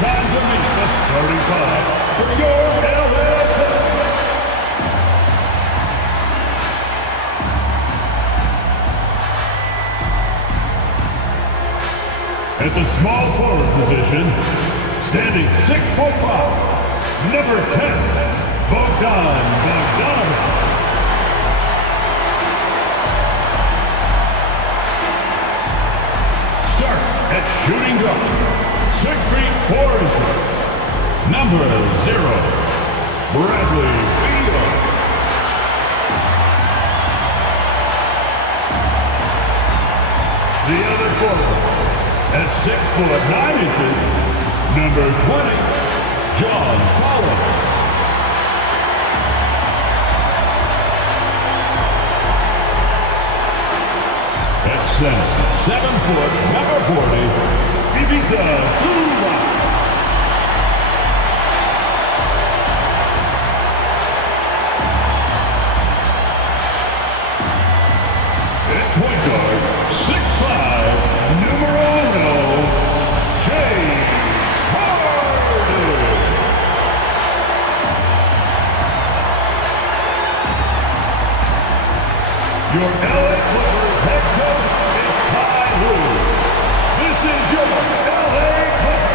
time to meet the starting five for your LA Clippers. At the small forward position, standing 6'5", number 10, Bogdanovic. Start at shooting guard, 6 feet 4 inches, number 0, Bradley Beal. The other forward, at 6 foot 9 inches, number 20, John Collins. At center, 7 foot, number 40, Ivica Zubac. At point guard, 6'5", numero 1, James Harden. Your LA Clippers head coach is Ty Lue. This is your LA Clippers.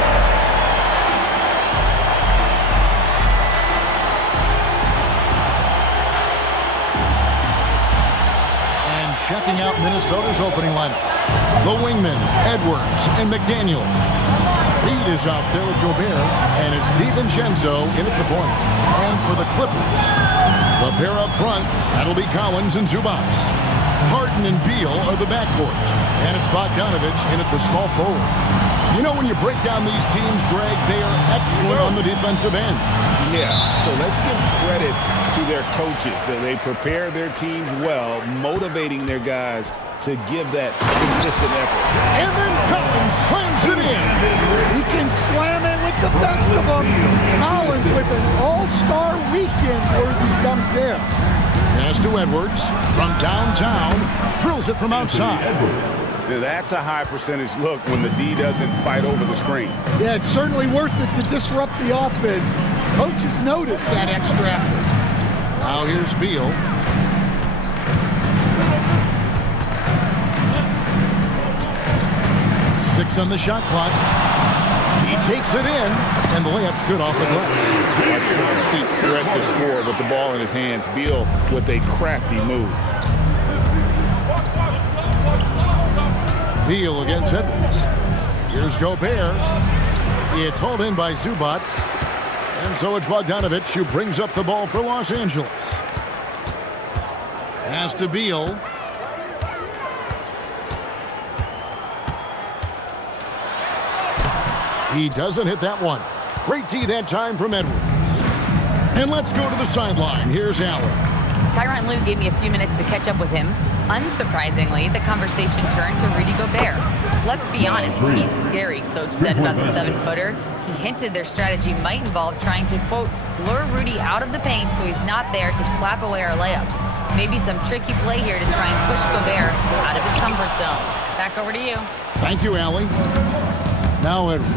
And checking out Minnesota's opening lineup. The wingmen, Edwards and McDaniel. Reed is out there with Gobert, and it's DiVincenzo in at the point. And for the Clippers, the pair up front, that'll be Collins and Zubac. Harden and Beal are the backcourt, and it's Bogdanovic in at the small forward. You know, when you break down these teams, Greg, they are excellent on the defensive end. Yeah, so let's give credit to their coaches. They prepare their teams well, motivating their guys to give that consistent effort. And then Collins slams it in. He can slam it with the best of them. Collins with an all-star weekend-worthy dunk there. Pass to Edwards from downtown. Drills it from outside. Now, that's a high percentage look when the D doesn't fight over the screen. Yeah, it's certainly worth it to disrupt the offense. Coaches notice that extra effort. Now here's Beal. Six on the shot clock. He takes it in, and the layup's good off the glass. A constant threat to score with the ball in his hands. Beal with a crafty move. Beal against Edwards. Here's Gobert. It's hauled in by Zubac. And so it's Bogdanovic who brings up the ball for Los Angeles. Pass to Beal. He doesn't hit that one. Great D that time from Edwards. And let's go to the sideline. Here's Allen. Tyronn Lue gave me a few minutes to catch up with him. Unsurprisingly, the conversation turned to Rudy Gobert. Let's be honest, he's scary, Coach said about the 7-footer. He hinted their strategy might involve trying to, quote, lure Rudy out of the paint so he's not there to slap away our layups. Maybe some tricky play here to try and push Gobert out of his comfort zone. Back over to you. Thank you, Allie. Now Edwards.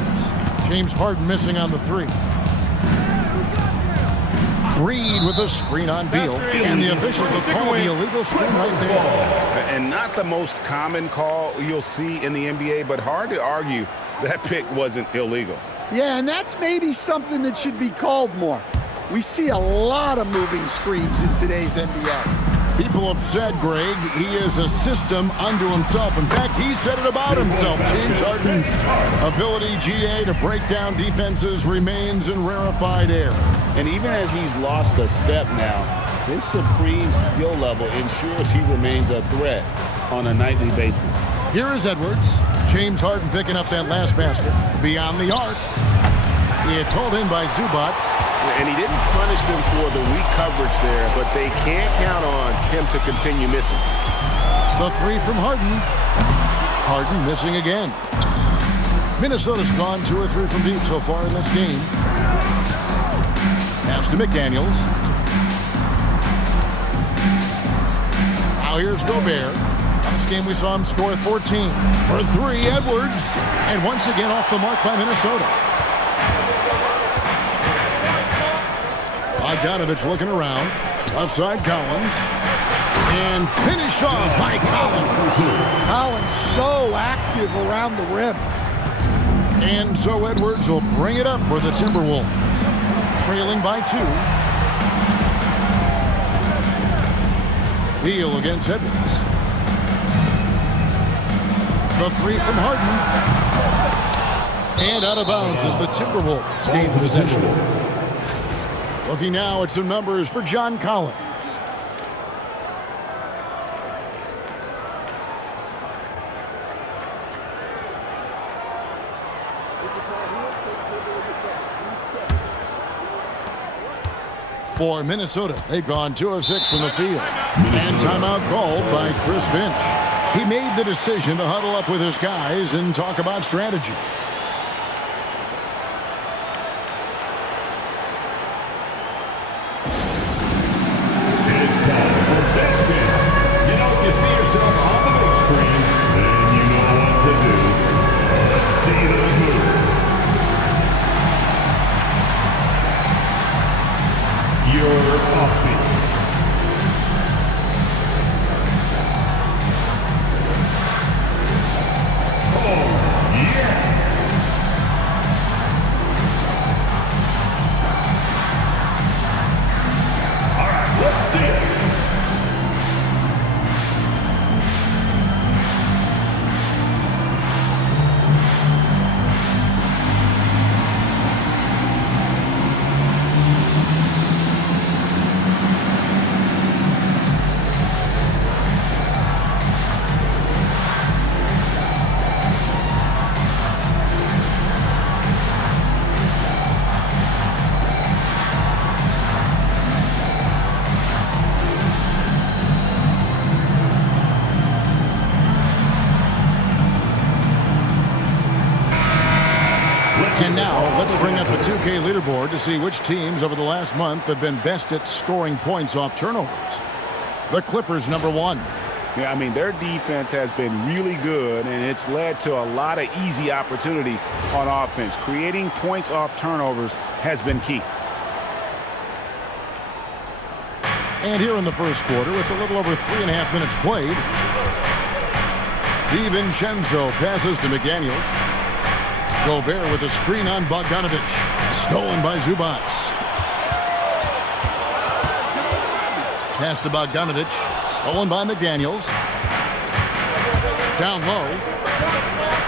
James Harden missing on the 3. Reed with a screen on Beal, and the officials have called the illegal screen right there. And not the most common call you'll see in the NBA, but hard to argue that pick wasn't illegal. Yeah, and that's maybe something that should be called more. We see a lot of moving screens in today's NBA. People have said, Greg, he is a system unto himself. In fact, he said it about himself. James Harden's ability, GA, to break down defenses remains in rarefied air. And even as he's lost a step now, his supreme skill level ensures he remains a threat on a nightly basis. Here is Edwards. James Harden picking up that last basket. Beyond the arc. It's hauled in by Zubac. And he didn't punish them for the weak coverage there, but they can't count on him to continue missing. The 3 from Harden. Harden missing again. Minnesota's gone 2 or 3 from deep so far in this game. Pass to McDaniels. Now here's Gobert. Last game we saw him score 14. For 3, Edwards. And once again off the mark by Minnesota. Bogdanovich looking around. Left side, Collins. And finished off by Collins. Collins so active around the rim. And so Edwards will bring it up for the Timberwolves. Trailing by 2. Beal against Edwards. The 3 from Harden. And out of bounds as the Timberwolves gain possession. Looking now at some numbers for John Collins. For Minnesota, they've gone 2 of 6 from the field. And timeout called by Chris Finch. He made the decision to huddle up with his guys and talk about strategy. It's time for basket. You know, if you see yourself on the big screen, then you know what to do. Let's see those moves. You're offbeat. Oh, yeah. All right, let's see it. And now, let's bring up the 2K leaderboard to see which teams over the last month have been best at scoring points off turnovers. The Clippers, number 1. Yeah, I mean, their defense has been really good, and it's led to a lot of easy opportunities on offense. Creating points off turnovers has been key. And here in the first quarter, with a little over 3.5 minutes played, DiVincenzo passes to McDaniels. Gobert with a screen on Bogdanovich. Stolen by Zubac. Pass to Bogdanovich. Stolen by McDaniels. Down low.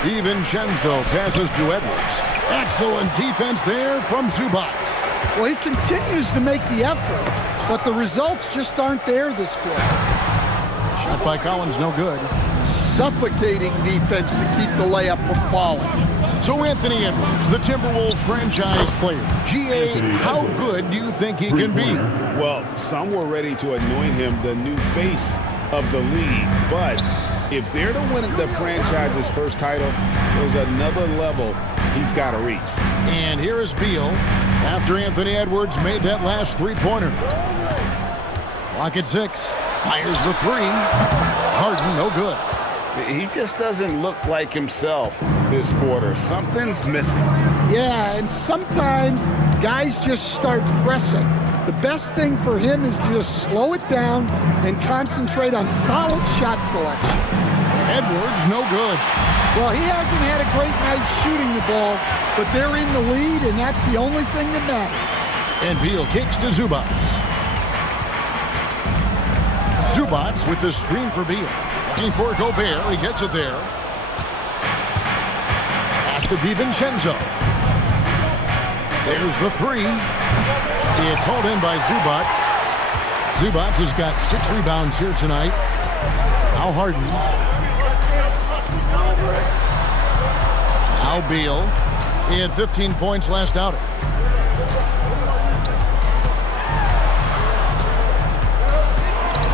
DiVincenzo passes to Edwards. Excellent defense there from Zubac. Well, he continues to make the effort, but the results just aren't there this quarter. Shot by Collins, no good. Suffocating defense to keep the layup from falling. So Anthony Edwards, the Timberwolves franchise player. GA, how good do you think he can be? Well, some were ready to anoint him the new face of the league, but if they're to win the franchise's first title, there's another level he's got to reach. And here is Beal after Anthony Edwards made that last three-pointer. Clock at 6. Fires the 3. Harden, no good. He just doesn't look like himself this quarter. Something's missing. Yeah, and sometimes guys just start pressing. The best thing for him is to just slow it down and concentrate on solid shot selection. Edwards, no good. Well, he hasn't had a great night shooting the ball, but they're in the lead, and that's the only thing that matters. And Beal kicks to Zubac. Zubac with the screen for Beal. Looking for Gobert. He gets it there. Pass to DiVincenzo. There's the 3. It's hauled in by Zubac. Zubac has got 6 rebounds here tonight. Now Harden. Now Beal. He had 15 points last outing.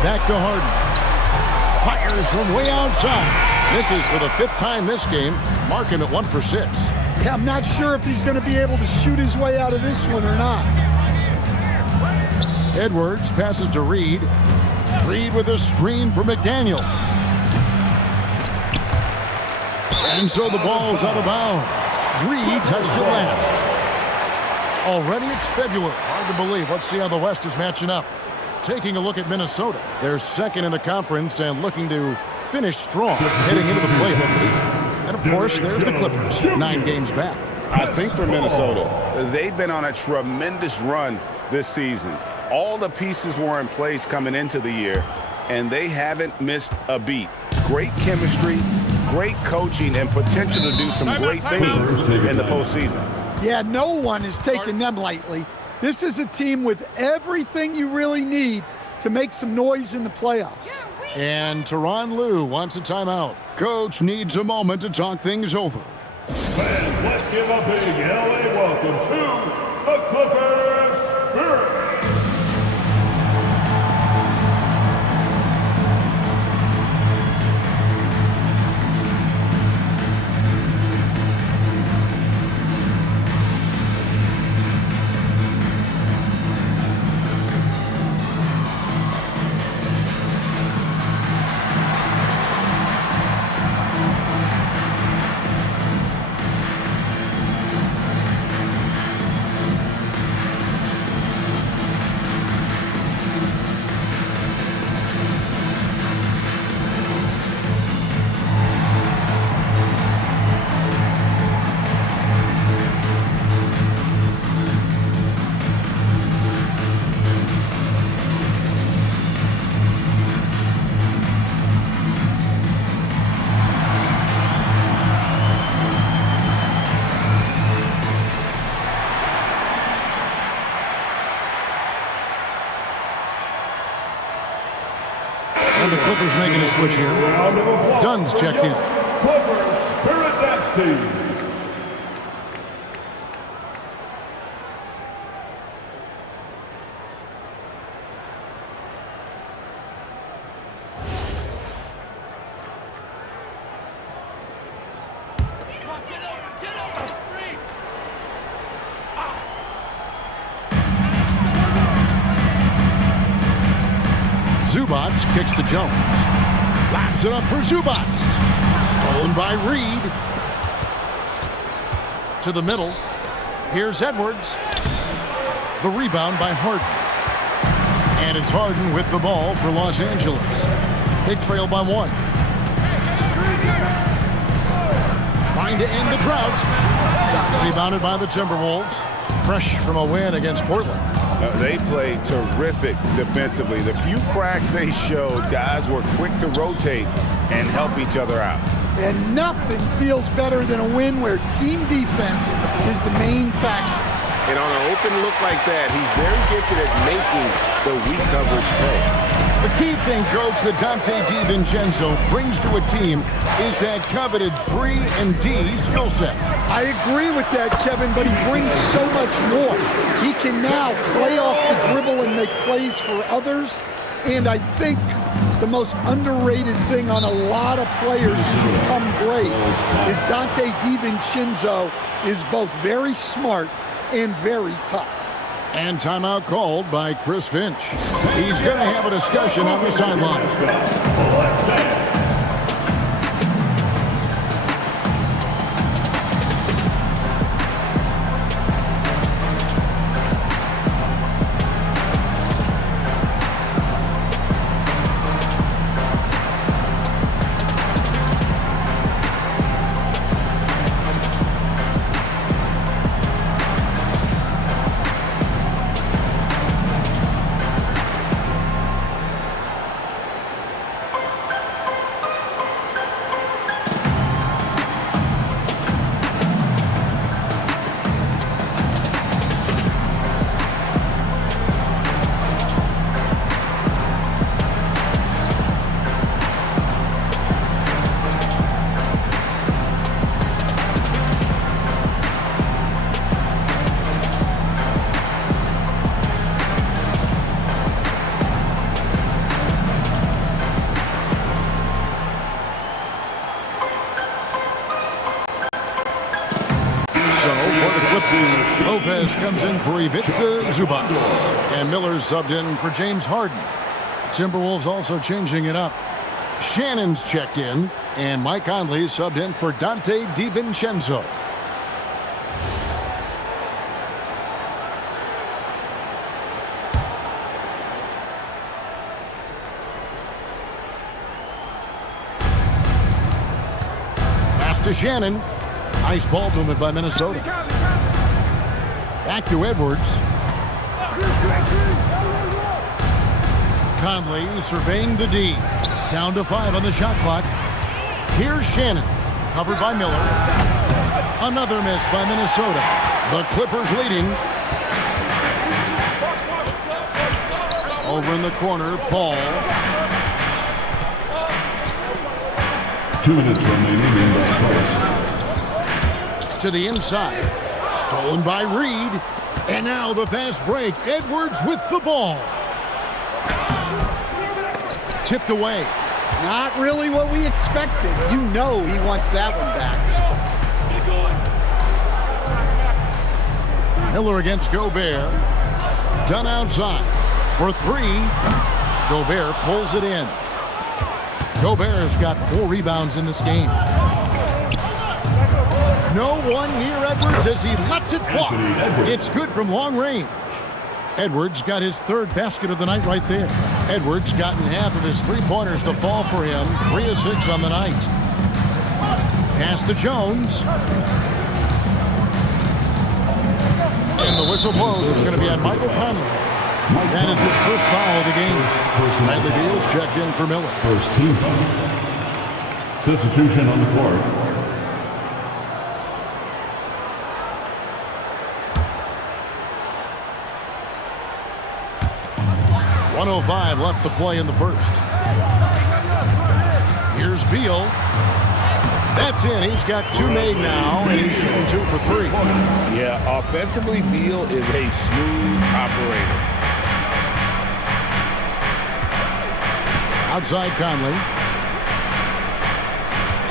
Back to Harden. Fires from way outside. This is for the 5th time this game, marking it 1 for 6. Yeah, I'm not sure if he's going to be able to shoot his way out of this one or not. Edwards passes to Reed. Reed with a screen for McDaniel. And so the ball's out of bounds. Reed touched it last. Already it's February. Hard to believe. Let's see how the West is matching up. Taking a look at Minnesota. They're second in the conference and looking to finish strong heading into the playoffs. And, of course, there's the Clippers, 9 games back. I think for Minnesota, they've been on a tremendous run this season. All the pieces were in place coming into the year, and they haven't missed a beat. Great chemistry, great coaching, and potential to do some great things in the postseason. Yeah, no one is taking them lightly. This is a team with everything you really need to make some noise in the playoffs. And Tyronn Lue wants a timeout. Coach needs a moment to talk things over. And let's give a big LA welcome to the Clippers Spirit. And the Clippers making a switch here. Dunn's checked in. Clippers Spirit Dance Team. Zubats kicks to Jones. Laps it up for Zubats. Stolen by Reed. To the middle. Here's Edwards. The rebound by Harden. And it's Harden with the ball for Los Angeles. They trail by 1. Trying to end the drought. Rebounded by the Timberwolves. Fresh from a win against Portland. They played terrific defensively. The few cracks they showed, guys were quick to rotate and help each other out. And nothing feels better than a win where team defense is the main factor. And on an open look like that, he's very gifted at making the weak coverage pay. The key thing, Coach, that Donte DiVincenzo brings to a team is that coveted 3 and D skill set. I agree with that, Kevin, but he brings so much more. He can now play off the dribble and make plays for others. And I think the most underrated thing on a lot of players who become great is Donte DiVincenzo is both very smart and very tough. And timeout called by Chris Finch. He's going to have a discussion on the sideline. Lopez comes in for Ivica Zubac. And Miller's subbed in for James Harden. Timberwolves also changing it up. Shannon's checked in, and Mike Conley subbed in for Donte DiVincenzo. to Shannon. Nice ball movement by Minnesota. Back to Edwards. Conley surveying the D. Down to 5 on the shot clock. Here's Shannon. Covered by Miller. Another miss by Minnesota. The Clippers leading. Over in the corner, Paul. 2 minutes remaining in the first. To the inside. Stolen by Reed. And now the fast break. Edwards with the ball. Tipped away. Not really what we expected. You know he wants that one back. Miller against Gobert. Done outside. For 3. Gobert pulls it in. Gobert's got 4 rebounds in this game. No one near Edwards as he lets it fly. It's good from long range. Edwards got his 3rd basket of the night right there. Edwards gotten half of his 3-pointers to fall for him. 3 of 6 on the night. Pass to Jones. And the whistle blows. It's going to be on Michael Conley. That is his first foul of the game. Bradley Beal's checked in for Miller. First team foul. Substitution on the court. .105 left to play in the first. Here's Beal. That's in. He's got 2 made now, and he's shooting 2 for 3. Yeah, offensively, Beal is a smooth operator. Outside Conley.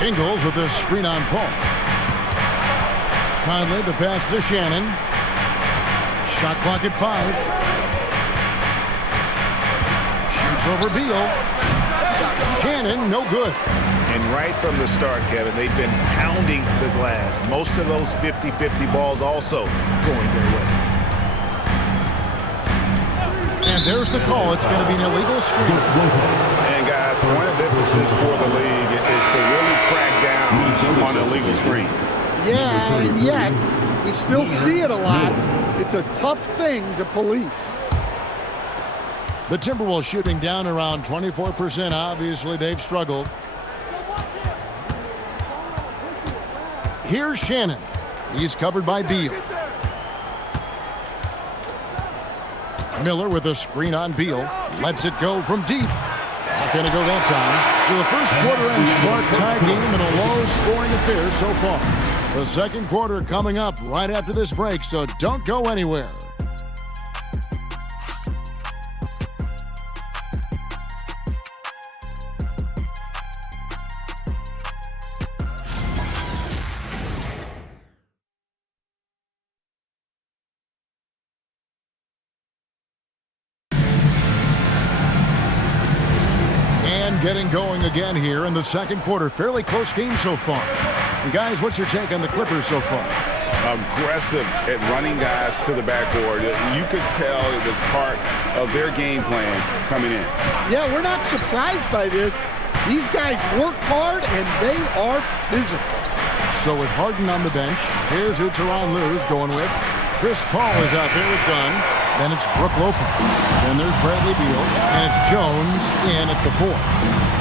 Ingles with a screen on Paul. Conley, the pass to Shannon. Shot clock at 5. Shoots over Beal. Shannon, no good. And right from the start, Kevin, they've been pounding the glass. Most of those 50-50 balls also going their way. And there's the call. It's going to be an illegal screen. And guys, point of emphasis for the league is to really crack down on illegal screens. Yeah, and yet we still see it a lot. It's a tough thing to police. The Timberwolves shooting down around 24%. Obviously, they've struggled. Here's Shannon. He's covered by Beal. Miller with a screen on Beal. Lets it go from deep. Not going to go that time. So the first quarter ends Clark tie game in a low-scoring affair so far. The second quarter coming up right after this break, so don't go anywhere. Getting going again here in the second quarter. Fairly close game so far. And guys, what's your take on the Clippers so far? Aggressive at running guys to the backboard. You could tell it was part of their game plan coming in. Yeah, we're not surprised by this. These guys work hard and they are physical. So with Harden on the bench, here's who Tyronn Lue's going with. Chris Paul is out there with Dunn. Then it's Brook Lopez. Then there's Bradley Beal. And it's Jones in at the 4.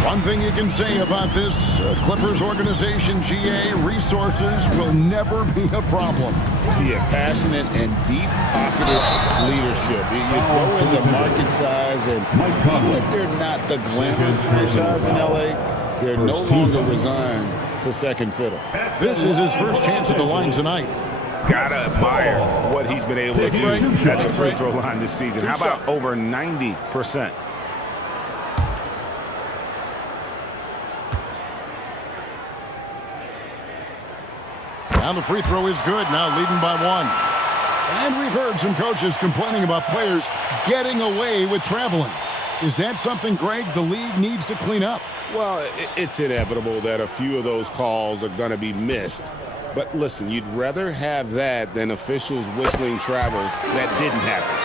One thing you can say about this Clippers organization, GA, resources will never be a problem. Yeah, passionate and deep-pocketed leadership. You throw in the market size, and even if they're not the glamour franchise in LA, they're no longer resigned to second fiddle. This is his first chance at the line tonight. Gotta admire what he's been able to do at the free throw line this season. How about over 90%? Now the free throw is good, now leading by 1. And we've heard some coaches complaining about players getting away with traveling. Is that something, Greg, the league needs to clean up? Well, it's inevitable that a few of those calls are going to be missed. But listen, you'd rather have that than officials whistling travels that didn't happen.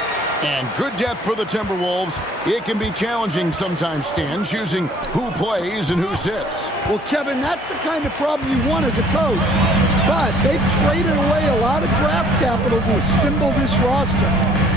And good depth for the Timberwolves. It can be challenging sometimes, Stan, choosing who plays and who sits. Well, Kevin, that's the kind of problem you want as a coach. But they've traded away a lot of draft capital to assemble this roster.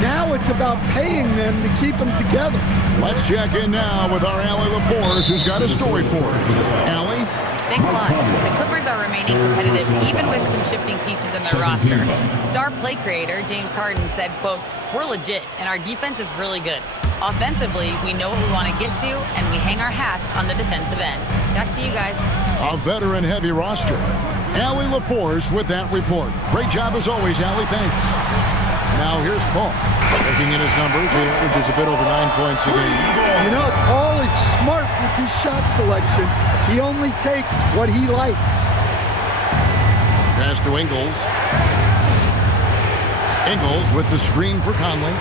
Now it's about paying them to keep them together. Let's check in now with our Allie LaForce, who's got a story for us. Allie? Thanks a lot. The Clippers are remaining competitive even with some shifting pieces in their roster. Star play creator James Harden said, quote, "We're legit and our defense is really good. Offensively, we know what we want to get to and we hang our hats on the defensive end." Back to you guys. A veteran-heavy roster. Allie LaForce with that report. Great job as always, Allie. Thanks. Now here's Paul. Looking at his numbers, he averages a bit over 9 points a game. You know, Paul is smart with his shot selection. He only takes what he likes. Pass to Ingles. Ingles with the screen for Conley.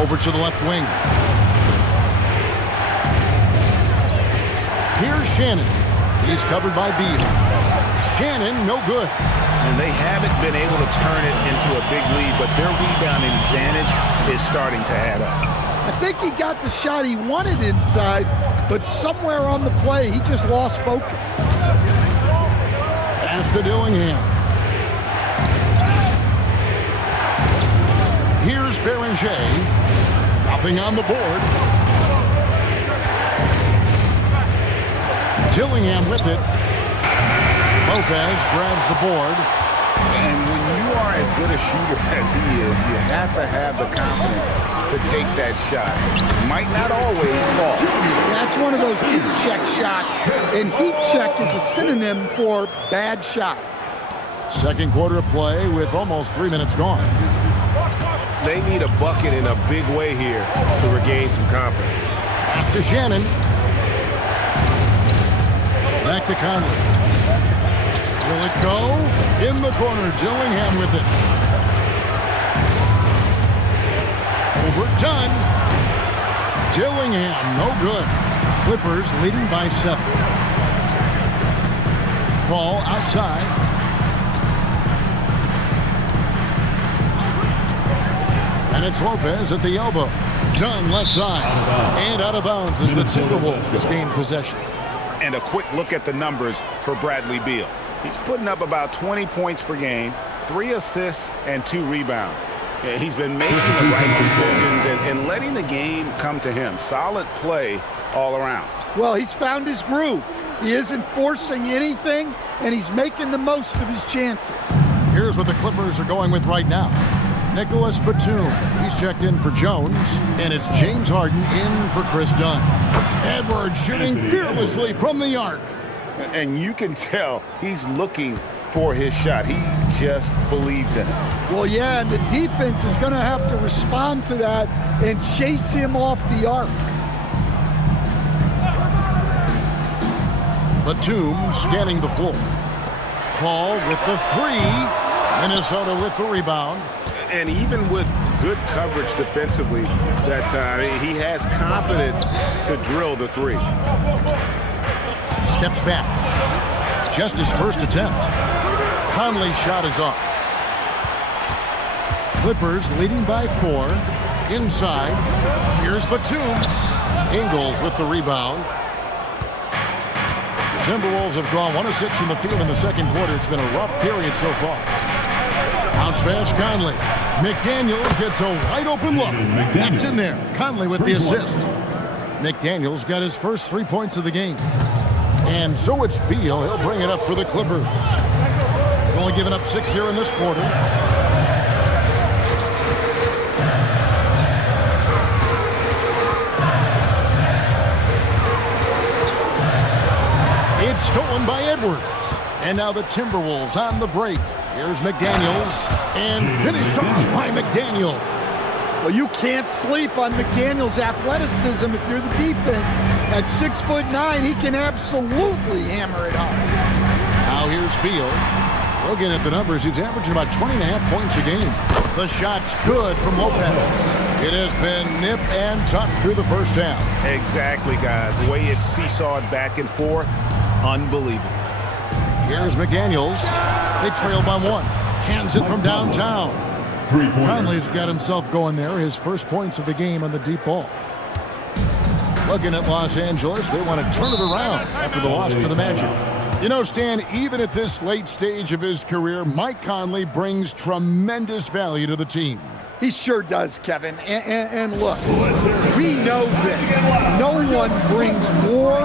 Over to the left wing. Here's Shannon. He's covered by Beal. Shannon, no good. And they haven't been able to turn it into a big lead, but their rebounding advantage is starting to add up. I think he got the shot he wanted inside, but somewhere on the play, he just lost focus. Pass to Dillingham. Here's Beringer. Nothing on the board. Dillingham with it. Lopez grabs the board. And when you are as good a shooter as he is, you have to have the confidence to take that shot. Might not always fall. That's one of those heat check shots, and heat check is a synonym for bad shot. Second quarter of play with almost 3 minutes gone. They need a bucket in a big way here to regain some confidence. Pass to Shannon. Back to Conley. Will it go? In the corner, Dillingham with it. Overdone. Dillingham, no good. Clippers leading by 7. Ball outside. And it's Lopez at the elbow. Dunn left side. And out of bounds as the Timberwolves gain possession. And a quick look at the numbers for Bradley Beal. He's putting up about 20 points per game, 3 assists, and 2 rebounds. He's been making the right decisions and letting the game come to him. Solid play all around. Well, he's found his groove. He isn't forcing anything, and he's making the most of his chances. Here's what the Clippers are going with right now. Nicholas Batum. He's checked in for Jones, and it's James Harden in for Chris Dunn. Edwards shooting fearlessly from the arc. And you can tell he's looking for his shot. He just believes in it. Well, yeah, and the defense is going to have to respond to that and chase him off the arc. Batum scanning the floor. Paul with the 3. Minnesota with the rebound. And even with good coverage defensively, that he has confidence to drill the 3. Steps back. Just his first attempt. Conley's shot is off. Clippers leading by 4. Inside. Here's Batum. Ingles with the rebound. The Timberwolves have gone 1 of 6 from the field in the second quarter. It's been a rough period so far. Bounce pass, Conley. McDaniels gets a wide open look. That's in there. Conley with the assist. McDaniels got his first 3 points of the game. And so it's Beal. He'll bring it up for the Clippers. Only giving up 6 here in this quarter. It's stolen by Edwards. And now the Timberwolves on the break. Here's McDaniels. And finished off by McDaniel. Well, you can't sleep on McDaniel's athleticism if you're the defense. At 6'9", he can absolutely hammer it home. Now here's Beal. Looking at the numbers, he's averaging about 20.5 points a game. The shot's good from Lopez. It has been nip and tuck through the first half. Exactly, guys. The way it's seesawed back and forth, unbelievable. Here's McDaniels. They trail by 1. Cans it from downtown. Three-pointer. Conley's got himself going there. His first points of the game on the deep ball. Looking at Los Angeles, they want to turn it around after the loss to the Magic. You know, Stan, even at this late stage of his career, Mike Conley brings tremendous value to the team. He sure does, Kevin. And look, we know this. No one brings more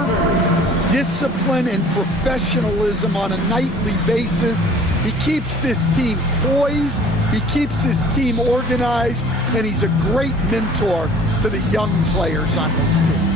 discipline and professionalism on a nightly basis. He keeps this team poised. He keeps his team organized. And he's a great mentor to the young players on this team.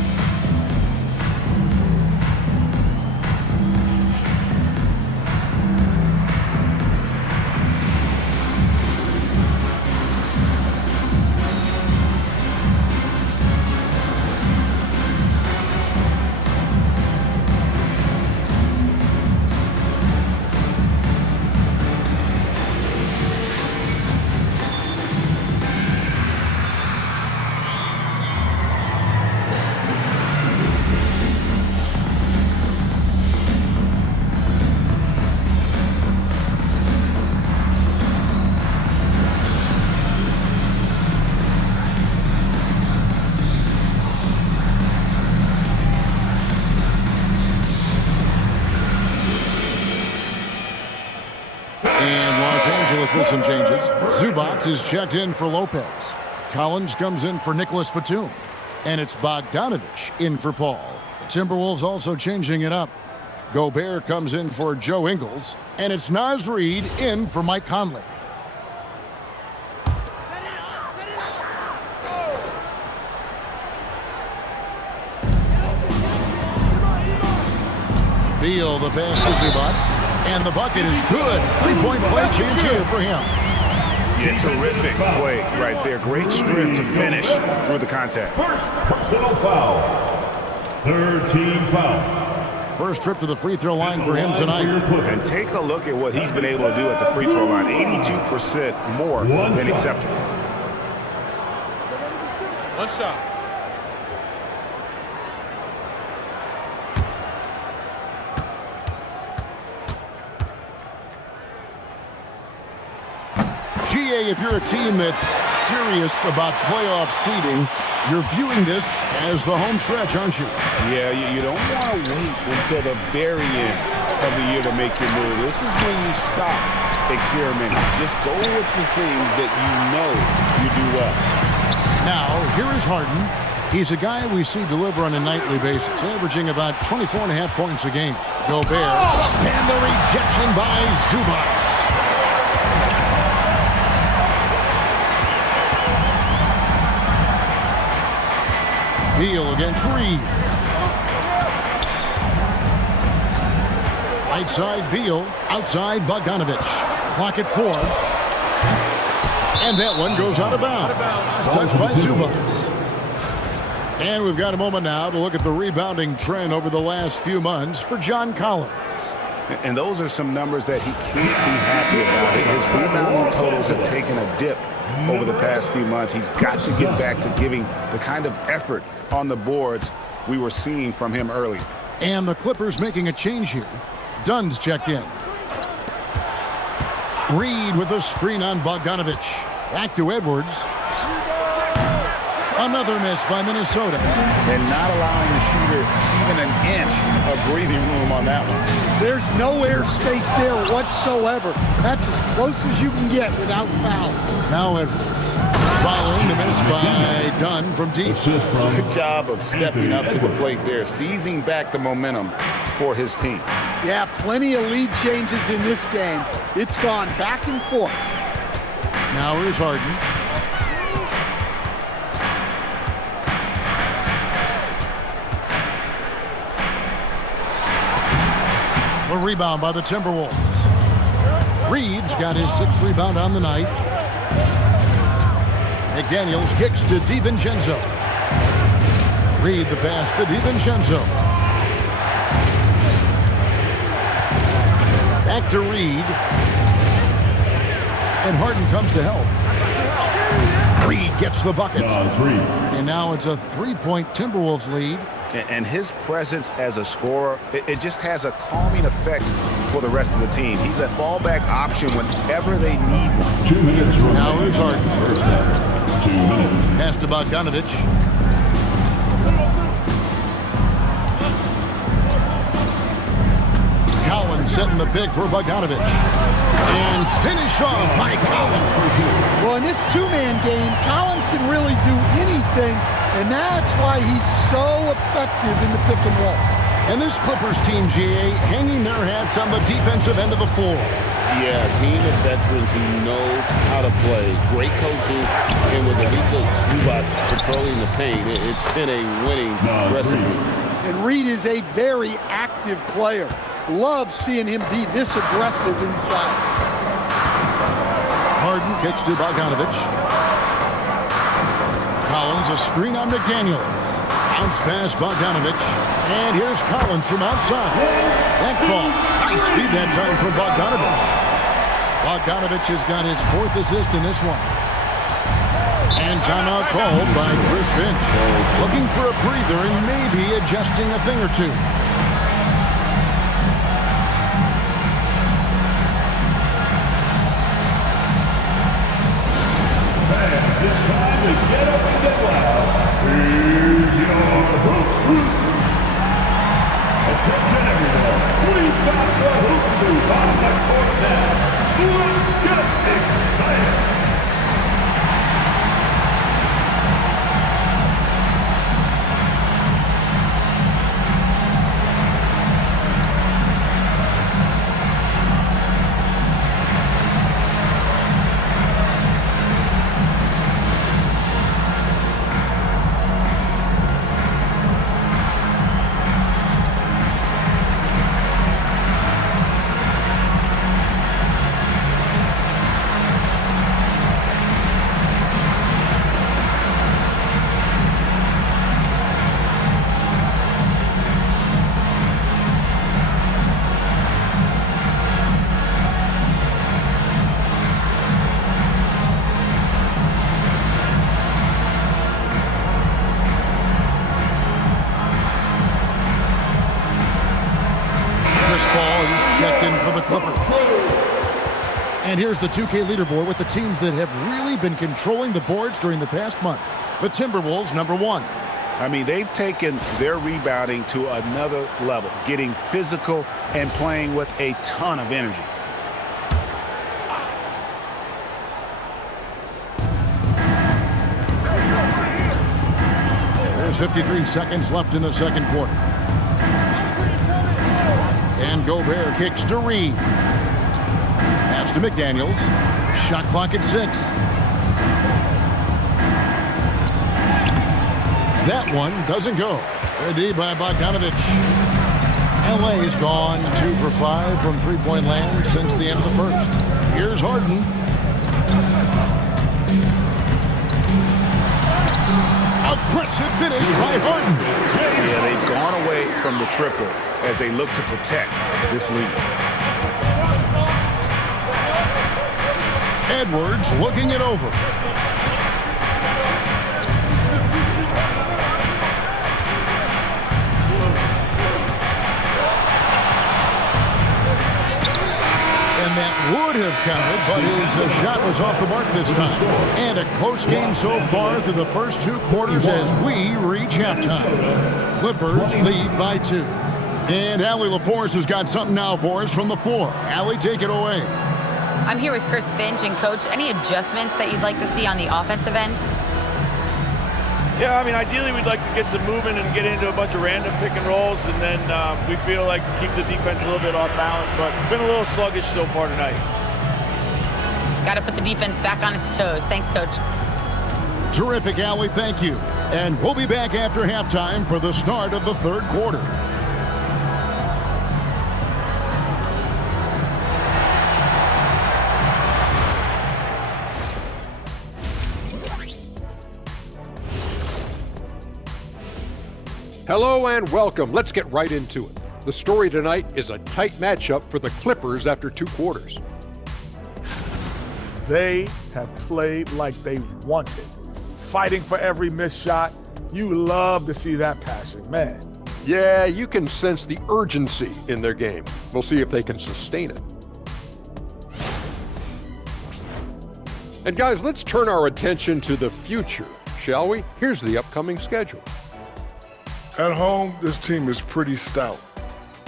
With some changes. Zubac is checked in for Lopez. Collins comes in for Nicholas Batum. And it's Bogdanovich in for Paul. The Timberwolves also changing it up. Gobert comes in for Joe Ingles. And it's Naz Reid in for Mike Conley. Beal, the pass to Zubac. And the bucket is good. Three-point play change here for him. Yeah, terrific play right there. Great strength to finish through the contact. First personal foul. Third team foul. First trip to the free throw line for him tonight. And take a look at what he's been able to do at the free throw line. 82% more than acceptable. One shot. If you're a team that's serious about playoff seeding, you're viewing this as the home stretch, aren't you? Yeah, you don't want to wait until the very end of the year to make your move. This is when you stop experimenting. Just go with the things that you know you do well. Now, here is Harden. He's a guy we see deliver on a nightly basis, averaging about 24.5 points a game. Gobert, and the rejection by Zubac. Beal against Reid. Right side Beal, outside Bogdanovich. Clock at 4. And that one goes out of bounds. Touched by Zubac. And we've got a moment now to look at the rebounding trend over the last few months for John Collins. And those are some numbers that he can't be happy about. His rebounding totals have taken a dip over the past few months. He's got to get back to giving the kind of effort on the boards we were seeing from him early. And the Clippers making a change here. Dunn's checked in. Reid with a screen on Bogdanovich. Back to Edwards. Another miss by Minnesota. And not allowing the shooter even an inch of breathing room on that one. There's no airspace there whatsoever. That's as close as you can get without foul. Now Edwards. Following the miss by Dunn from deep. Good job of stepping up to the plate there, seizing back the momentum for his team. Yeah, plenty of lead changes in this game. It's gone back and forth. Now here's Harden. A rebound by the Timberwolves. Reed's got his 6th rebound on the night. McDaniels kicks to DiVincenzo. Reid the pass to DiVincenzo. Back to Reid. And Harden comes to help. Reid gets the bucket. And now it's a 3-point Timberwolves lead. And his presence as a scorer, it just has a calming effect for the rest of the team. He's a fallback option whenever they need one. 2 minutes remaining. Now here's Harden. 2 minutes. Pass to Bogdanovich. Collins setting the pick for Bogdanovich. And finished off by Collins. Well, in this two-man game, Collins can really do anything, and that's why he's so effective in the pick and roll. And this Clippers team, GA, hanging their hats on the defensive end of the floor. Yeah, a team of veterans who know how to play. Great coaching, and with the Vito Zubats patrolling the paint, it's been a winning recipe. And Reed is a very active player. Love seeing him be this aggressive inside. Harden kicks to Bogdanovich. Collins, a screen on McDaniel. Bounce pass Bogdanovich. And here's Collins from outside. That ball. Nice feed that time from Bogdanovich. Bogdanovich has got his 4th assist in this one. And timeout called by Chris Finch. Looking for a breather and maybe adjusting a thing or two. It's time to get up and get loud. Here's your hoop. Attention everyone. We've got the hoop move on the court now. Let's get excited. And here's the 2K leaderboard with the teams that have really been controlling the boards during the past month. The Timberwolves, #1. I mean, they've taken their rebounding to another level, getting physical and playing with a ton of energy. There's 53 seconds left in the second quarter. And Gobert kicks to Reed. Pass to McDaniels. Shot clock at 6. That one doesn't go. Ready by Bogdanovich. LA has gone 2 for 5 from three-point land since the end of the first. Here's Harden. Aggressive finish by Harden. Yeah, they've gone away from the triple as they look to protect this lead. Edwards looking it over. And that would have counted, but his shot was off the mark this time. And a close game so far through the first 2 quarters as we reach halftime. Clippers lead by 2. And Allie LaForce has got something now for us from the floor. Allie, take it away. I'm here with Chris Finch, and Coach, any adjustments that you'd like to see on the offensive end? Yeah, I mean, ideally we'd like to get some movement and get into a bunch of random pick and rolls, and then we feel like keep the defense a little bit off balance, but it's been a little sluggish so far tonight. Got to put the defense back on its toes. Thanks, Coach. Terrific, Allie. Thank you. And we'll be back after halftime for the start of the third quarter. Hello and welcome. Let's get right into it. The story tonight is a tight matchup for the Clippers after 2 quarters. They have played like they wanted, fighting for every missed shot, You love to see that passion, man. Yeah, you can sense the urgency in their game. We'll see if they can sustain it. And guys, let's turn our attention to the future, shall we? Here's the upcoming schedule. At home, this team is pretty stout.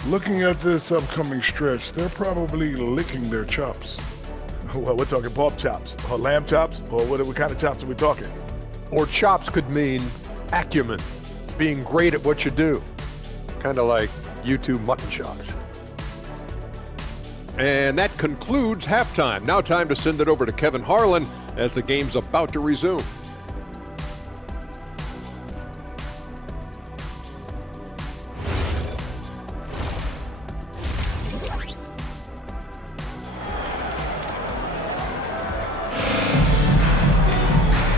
Looking at this upcoming stretch, they're probably licking their chops. Well, we're talking pork chops, or lamb chops, or what kind of chops are we talking? Or chops could mean acumen, being great at what you do. Kind of like YouTube mutton chops. And that concludes halftime. Now time to send it over to Kevin Harlan as the game's about to resume.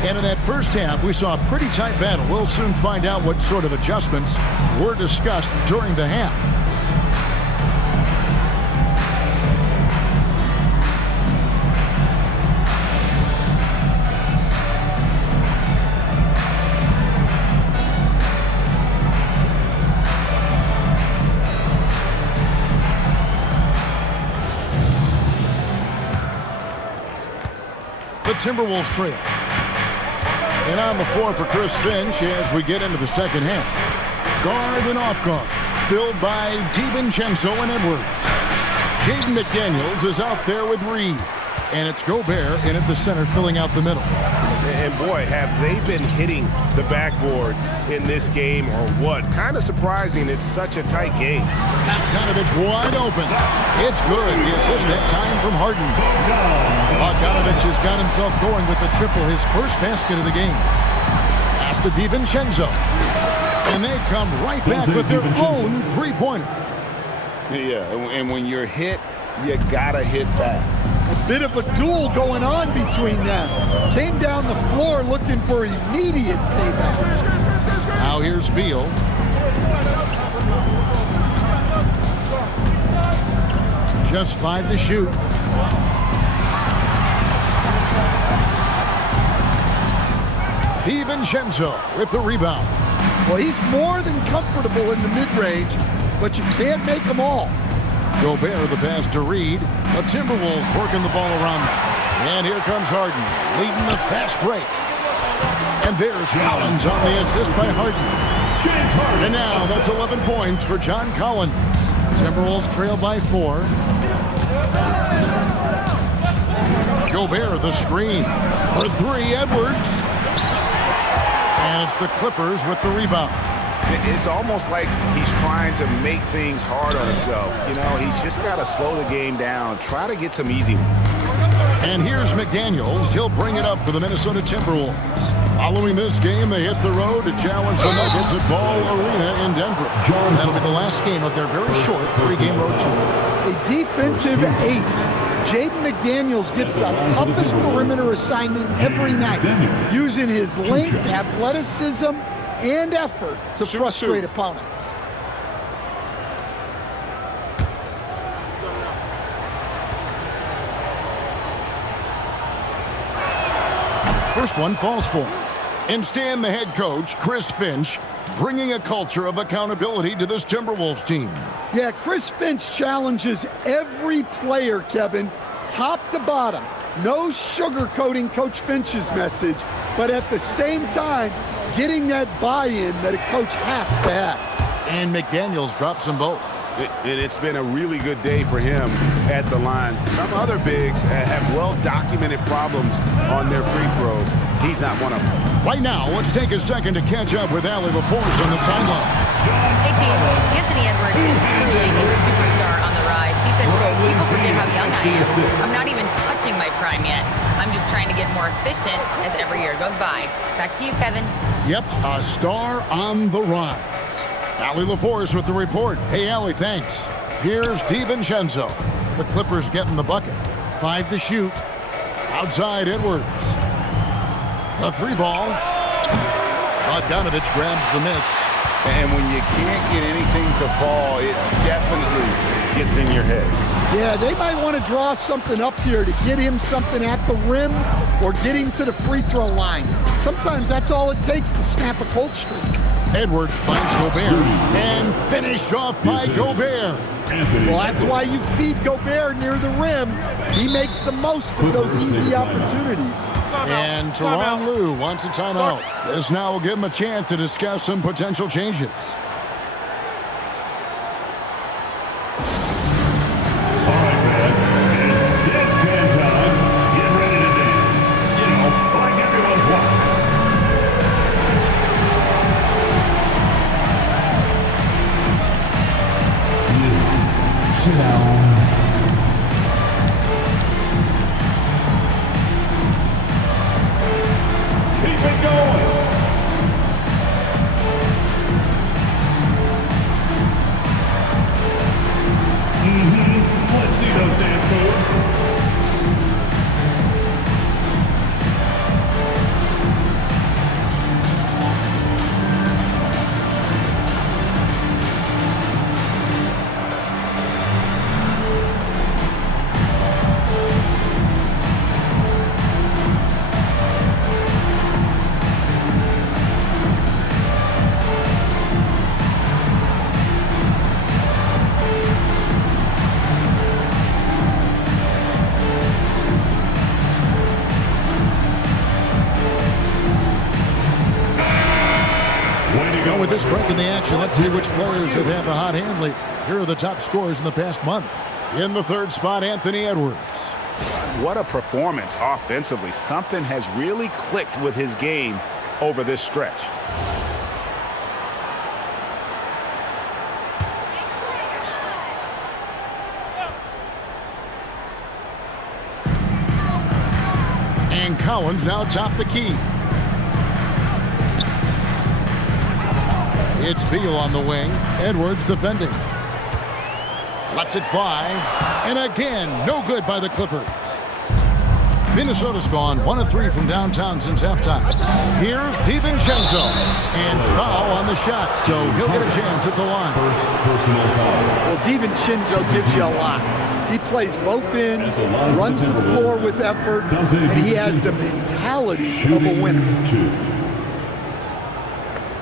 And in that first half, we saw a pretty tight battle. We'll soon find out what sort of adjustments were discussed during the half. The Timberwolves trail. And on the floor for Chris Finch as we get into the second half. Guard and off guard, filled by DiVincenzo and Edwards. Jaden McDaniels is out there with Reed. And it's Gobert in at the center, filling out the middle. And boy, have they been hitting the backboard in this game or what? Kind of surprising it's such a tight game. Bogdanovich wide open. It's good. The assist that time from Harden. Bogdanovich has got himself going with the triple, his first basket of the game. After DiVincenzo. And they come right back with their own three-pointer. Yeah, and when you're hit, you gotta hit back. A bit of a duel going on between them. Came down the floor looking for immediate payback. Now here's Beal. Just 5 to shoot. DiVincenzo with the rebound. Well, he's more than comfortable in the mid-range, but you can't make them all. Gobert the pass to Reed. The Timberwolves working the ball around them. And here comes Harden, leading the fast break. And there's Collins on the assist by Harden. And now that's 11 points for John Collins. Timberwolves trail by 4. Gobert the screen for 3, Edwards. And it's the Clippers with the rebound. It's almost like he's trying to make things hard on himself. You know, he's just got to slow the game down, try to get some easy ones. And here's McDaniels. He'll bring it up for the Minnesota Timberwolves. Following this game, they hit the road to challenge the Nuggets at Ball Arena in Denver. That'll be the last game of their very short 3-game road tour. A defensive ace. Jaden McDaniels gets the toughest perimeter assignment every night, using his length, athleticism, and effort to frustrate opponents. First one falls for him. Instead, the head coach, Chris Finch, bringing a culture of accountability to this Timberwolves team. Yeah, Chris Finch challenges every player, Kevin, top to bottom. No sugarcoating Coach Finch's message, but at the same time, getting that buy-in that a coach has to have. And McDaniels drops them both. It's been a really good day for him at the line. Some other bigs have well-documented problems on their free throws. He's not one of them. Right now, let's take a second to catch up with Allie LaForce on the sideline. Hey, team. Anthony Edwards is truly a superstar on the rise. He said, quote, people forget how young I am. I'm not even touching my prime yet. I'm just trying to get more efficient as every year goes by. Back to you, Kevin. Yep, a star on the rise. Allie LaForce with the report. Hey, Allie, thanks. Here's DiVincenzo. The Clippers getting the bucket. 5 to shoot. Outside Edwards. The 3-ball. Bogdanovich grabs the miss. And when you can't get anything to fall, it definitely gets in your head. Yeah, they might want to draw something up here to get him something at the rim or get him to the free throw line. sometimes that's all it takes to snap a cold streak. Edwards finds Gobert and finished off by Gobert. Well, that's why you feed Gobert near the rim. He makes the most of those easy opportunities. And Tyronn Lue wants a timeout. This now will give him a chance to discuss some potential changes. With this break in the action, let's see which players have had the hot hand lately. Here are the top scorers in the past month. In the third spot, Anthony Edwards. What a performance offensively. Something has really clicked with his game over this stretch. And Collins now top the key. It's Beal on the wing. Edwards defending. Lets it fly. And again, no good by the Clippers. Minnesota's gone 1 of 3 from downtown since halftime. Here's DiVincenzo. And foul on the shot, so he'll get a chance at the line. Well, DiVincenzo gives you a lot. He plays both ends, runs the floor with effort, and he has the mentality of a winner.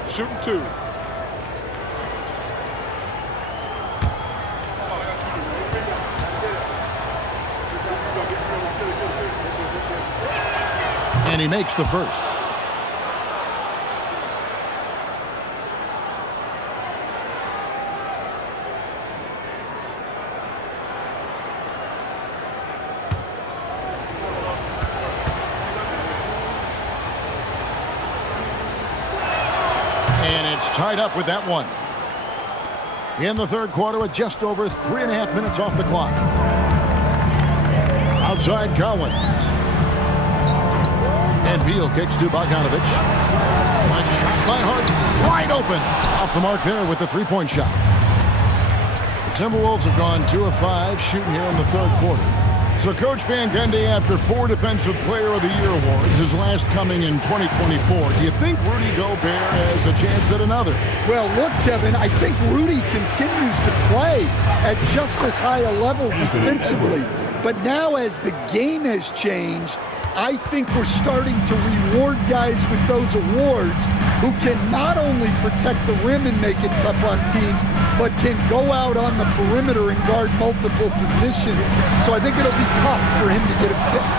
Shooting 2. And he makes the first. And it's tied up with that one. In the third quarter with just over 3.5 minutes off the clock. Outside Collins. And Beal kicks to Bogdanovic. A shot by Harden. Wide open. Off the mark there with the three-point shot. The Timberwolves have gone 2 of 5 shooting here in the third quarter. So Coach Van Gundy, after 4 Defensive Player of the Year awards, his last coming in 2024, do you think Rudy Gobert has a chance at another? Well, look, Kevin, I think Rudy continues to play at just as high a level defensively. But now as the game has changed, I think we're starting to reward guys with those awards who can not only protect the rim and make it tough on teams, but can go out on the perimeter and guard multiple positions. So I think it'll be tough for him to get a fix.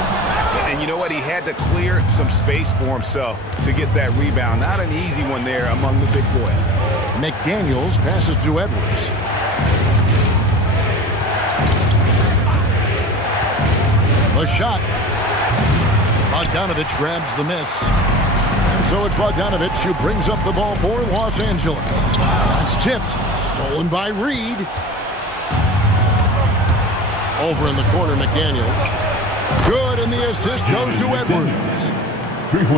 And you know what? He had to clear some space for himself to get that rebound. Not an easy one there among the big boys. McDaniels passes to Edwards. The shot. Bogdanovic grabs the miss. And so it's Bogdanovic who brings up the ball for Los Angeles. It's tipped. Stolen by Reed. Over in the corner, McDaniels. Good, and the assist goes to Edwards.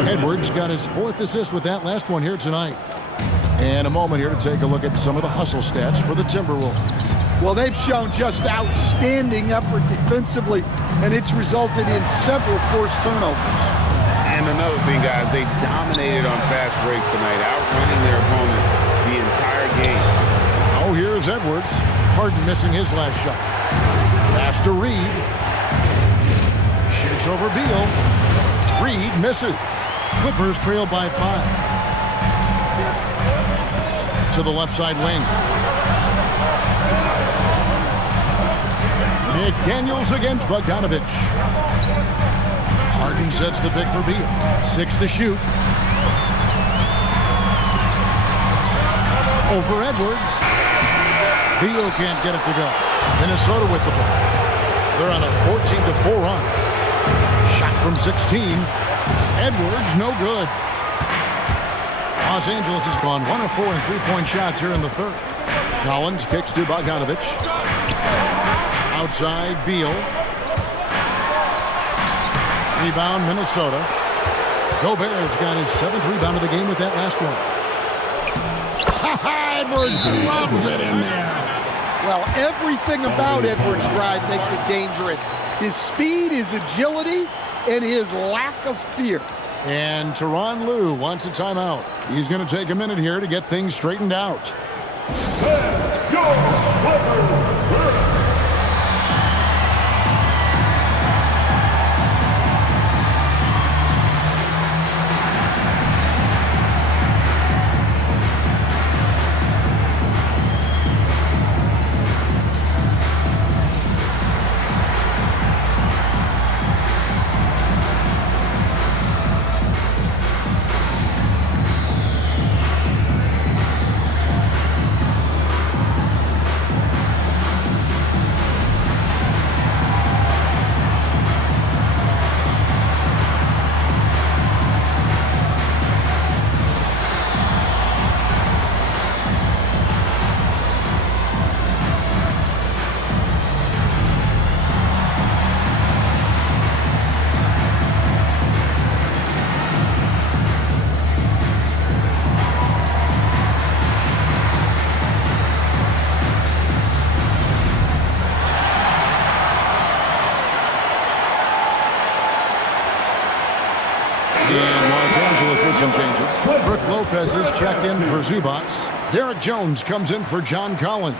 Edwards got his 4th assist with that last one here tonight. And a moment here to take a look at some of the hustle stats for the Timberwolves. Well, they've shown just outstanding effort defensively, and it's resulted in several forced turnovers. And another thing, guys, they dominated on fast breaks tonight, outrunning their opponent the entire game. Oh, here's Edwards. Harden missing his last shot. Pass to Reed. Shoots over Beal. Reed misses. Clippers trail by 5. To the left side wing. McDaniels against Bogdanovich. Harden sets the pick for Beal. 6 to shoot. Over Edwards. Beal can't get it to go. Minnesota with the ball. They're on a 14-4 run. Shot from 16. Edwards, no good. Los Angeles has gone 1 of 4 in three-point shots here in the third. Collins kicks to Bogdanovich. Outside, Beal. Rebound, Minnesota. Gobert's got his 7th rebound of the game with that last one. Edwards loves it in there. Well, everything about Edwards' drive makes it dangerous. His speed, his agility, and his lack of fear. And Tyronn Lue wants a timeout. He's going to take a minute here to get things straightened out. Let's go, Clippers! Some changes. Brook Lopez is checked in for Zubac. Derek Jones comes in for John Collins.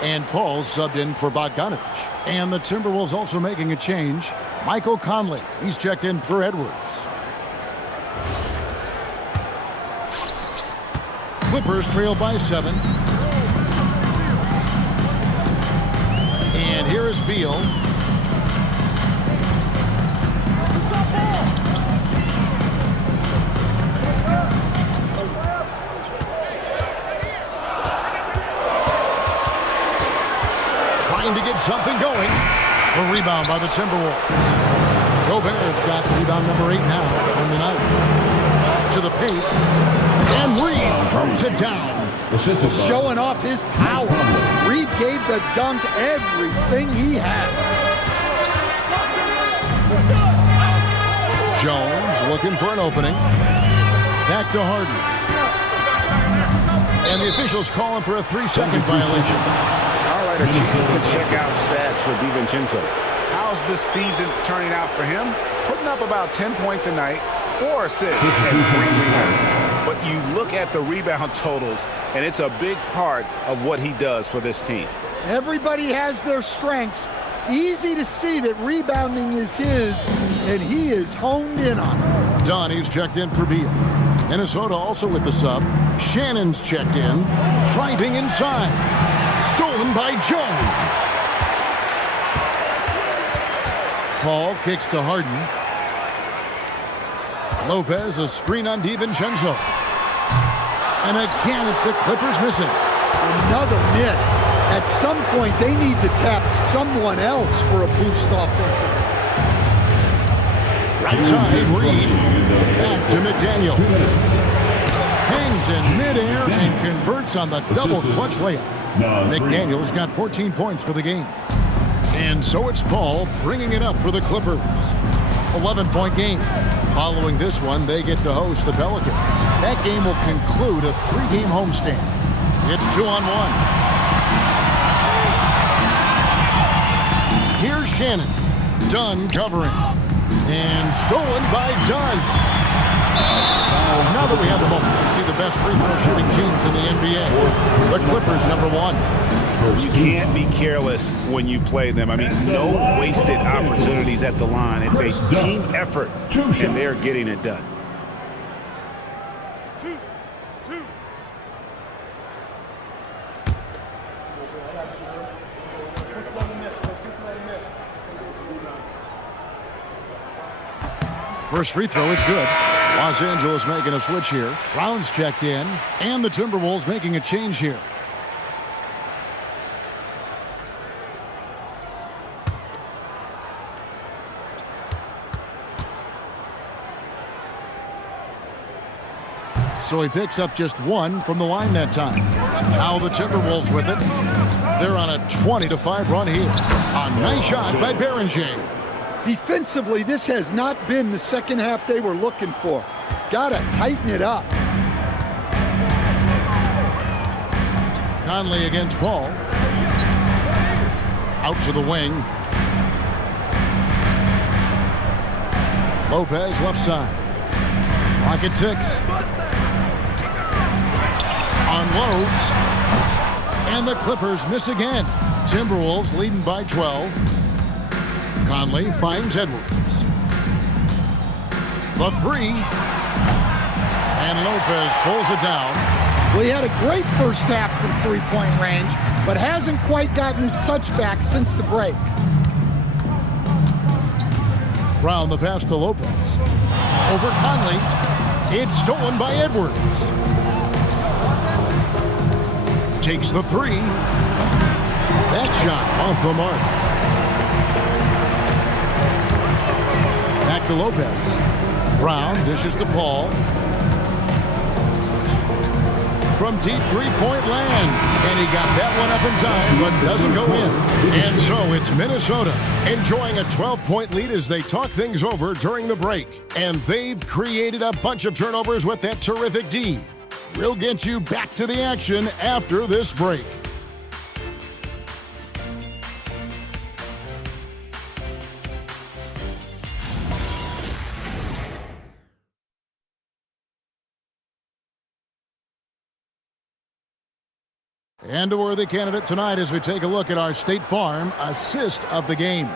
And Paul subbed in for Bogdanovich. And the Timberwolves also making a change. Michael Conley, he's checked in for Edwards. Clippers trail by 7. And here is Beal. To get something going. A rebound by the Timberwolves. Gobert's got rebound number 8 now on the night. To the paint. And Reed throws it down. Showing off his power. Reed gave the dunk everything he had. Jones looking for an opening. Back to Harden. And the officials calling for a 3-second violation. A chance to check out stats for DiVincenzo. How's this season turning out for him? Putting up about 10 points a night, 4 assists, and 3 rebounds. But you look at the rebound totals, and it's a big part of what he does for this team. Everybody has their strengths. Easy to see that rebounding is his, and he is honed in on it. Donnie's checked in for Beal. Minnesota also with the sub. Shannon's checked in. Driving inside. Stolen by Jones. Paul kicks to Harden. Lopez, a screen on DiVincenzo. And again, it's the Clippers missing. Another miss. At some point, they need to tap someone else for a boost offensively. Right side, Reed. Back to McDaniel. Hangs in midair and converts on the double clutch layup. McDaniel's got 14 points for the game. And so it's Paul bringing it up for the Clippers. 11-point game. Following this one, they get to host the Pelicans. That game will conclude a 3-game homestand. It's 2-on-1. Here's Shannon. Dunn covering. And stolen by Dunn. Now that we have the moment to see the best free throw shooting teams in the NBA, the Clippers #1. You can't be careless when you play them. I mean, no wasted opportunities at the line. It's a team effort, and they're getting it done. First free throw is good. Los Angeles making a switch here. Brown's checked in, and the Timberwolves making a change here. So he picks up just one from the line that time. Now the Timberwolves with it. They're on a 20-5 run here. A nice shot by Berenger. Defensively, this has not been the second half they were looking for. Gotta tighten it up. Conley against Paul. Out to the wing. Lopez left side. Clock at 6. Unloads. And the Clippers miss again. Timberwolves leading by 12. Conley finds Edwards. The 3. And Lopez pulls it down. Well, he had a great first half from three-point range, but hasn't quite gotten his touchback since the break. Brown the pass to Lopez. Over Conley. It's stolen by Edwards. Takes the 3. That shot off the mark. Back to Lopez. Brown dishes to Paul. From deep three-point land. And he got that one up in time, but doesn't go in. And so it's Minnesota enjoying a 12-point lead as they talk things over during the break. And they've created a bunch of turnovers with that terrific D. We'll get you back to the action after this break. And a worthy candidate tonight as we take a look at our State Farm assist of the game.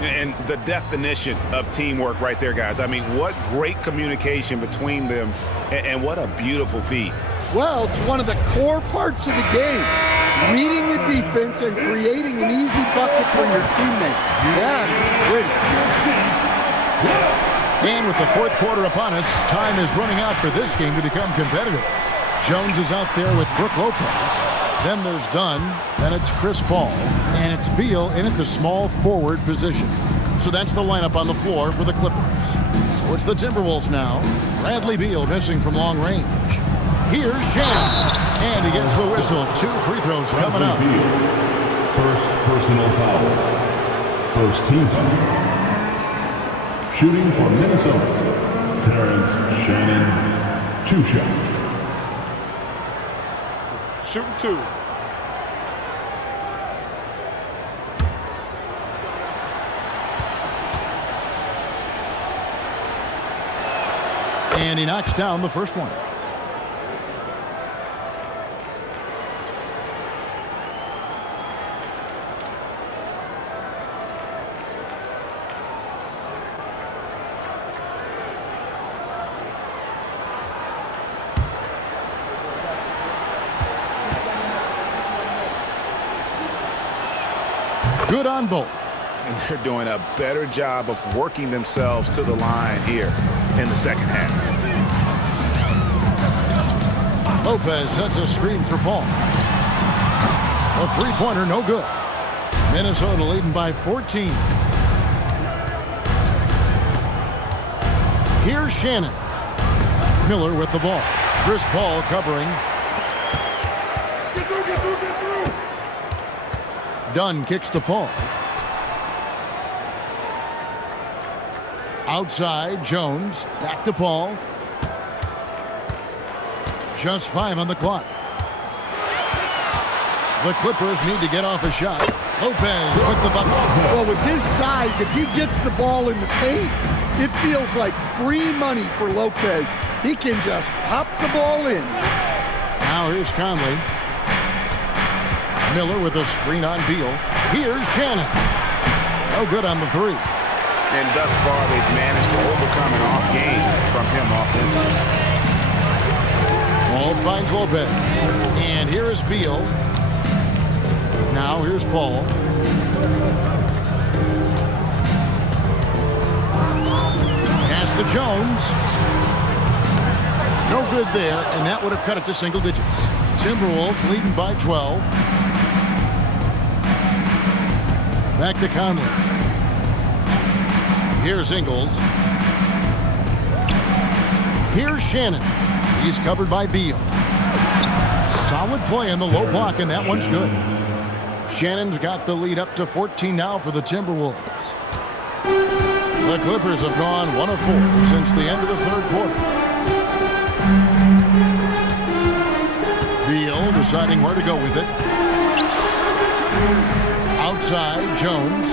And the definition of teamwork right there, guys. I mean, what great communication between them, and what a beautiful feat. Well, it's one of the core parts of the game. Reading the defense and creating an easy bucket for your teammate. That is pretty. And with the fourth quarter upon us, time is running out for this game to become competitive. Jones is out there with Brook Lopez. Then there's Dunn, then it's Chris Paul, and it's Beal in at the small forward position. So that's the lineup on the floor for the Clippers. So it's the Timberwolves now. Bradley Beal missing from long range. Here's Shannon, and he gets the whistle. 2 free throws coming up. First personal foul. First team foul. Shooting for Minnesota, Terrence Shannon, 2 shots. Shooting 2. And he knocks down the first one. Good on both. And they're doing a better job of working themselves to the line here in the second half. Lopez sets a screen for Paul. A three-pointer, no good. Minnesota leading by 14. Here's Shannon. Miller with the ball. Chris Paul covering. Get through. Dunn kicks to Paul. Outside, Jones. Back to Paul. Just 5 on the clock. The Clippers need to get off a shot. Lopez with the bucket. Well, with his size, if he gets the ball in the paint, it feels like free money for Lopez. He can just pop the ball in. Now here's Conley. Miller with a screen on Beal. Here's Shannon. No good on the 3. And thus far, they've managed to overcome an off game from him offensively. Paul finds Lopez. And here is Beal. Now here's Paul. Pass to Jones. No good there, and that would have cut it to single digits. Timberwolves leading by 12. Back to Conley. Here's Ingles. Here's Shannon. He's covered by Beal. Solid play in the low block, and that one's good. Shannon's got the lead up to 14 now for the Timberwolves. The Clippers have gone 1 of 4 since the end of the third quarter. Beal deciding where to go with it. Outside, Jones.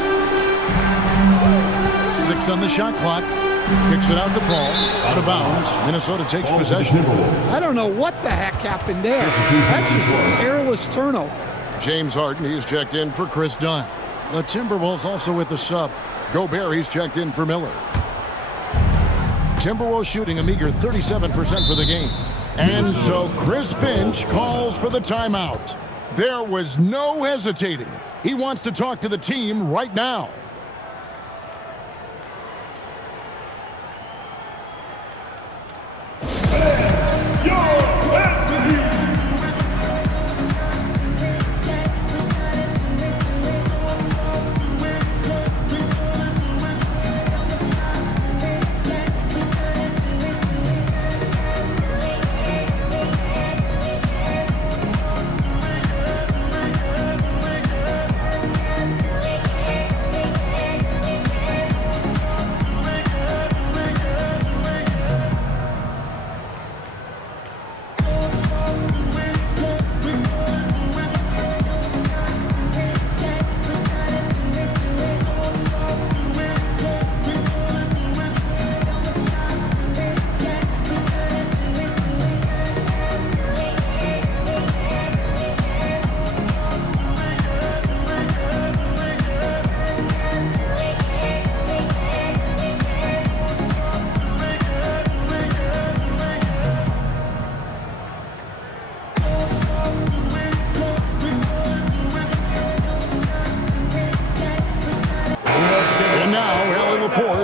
6 on the shot clock. Kicks it out to Paul. Out of bounds. Minnesota takes possession. I don't know what the heck happened there. That's just a careless turnover. James Harden, he's checked in for Chris Dunn. The Timberwolves also with the sub. Gobert, he's checked in for Miller. Timberwolves shooting a meager 37% for the game. And so Chris Finch calls for the timeout. There was no hesitating. He wants to talk to the team right now.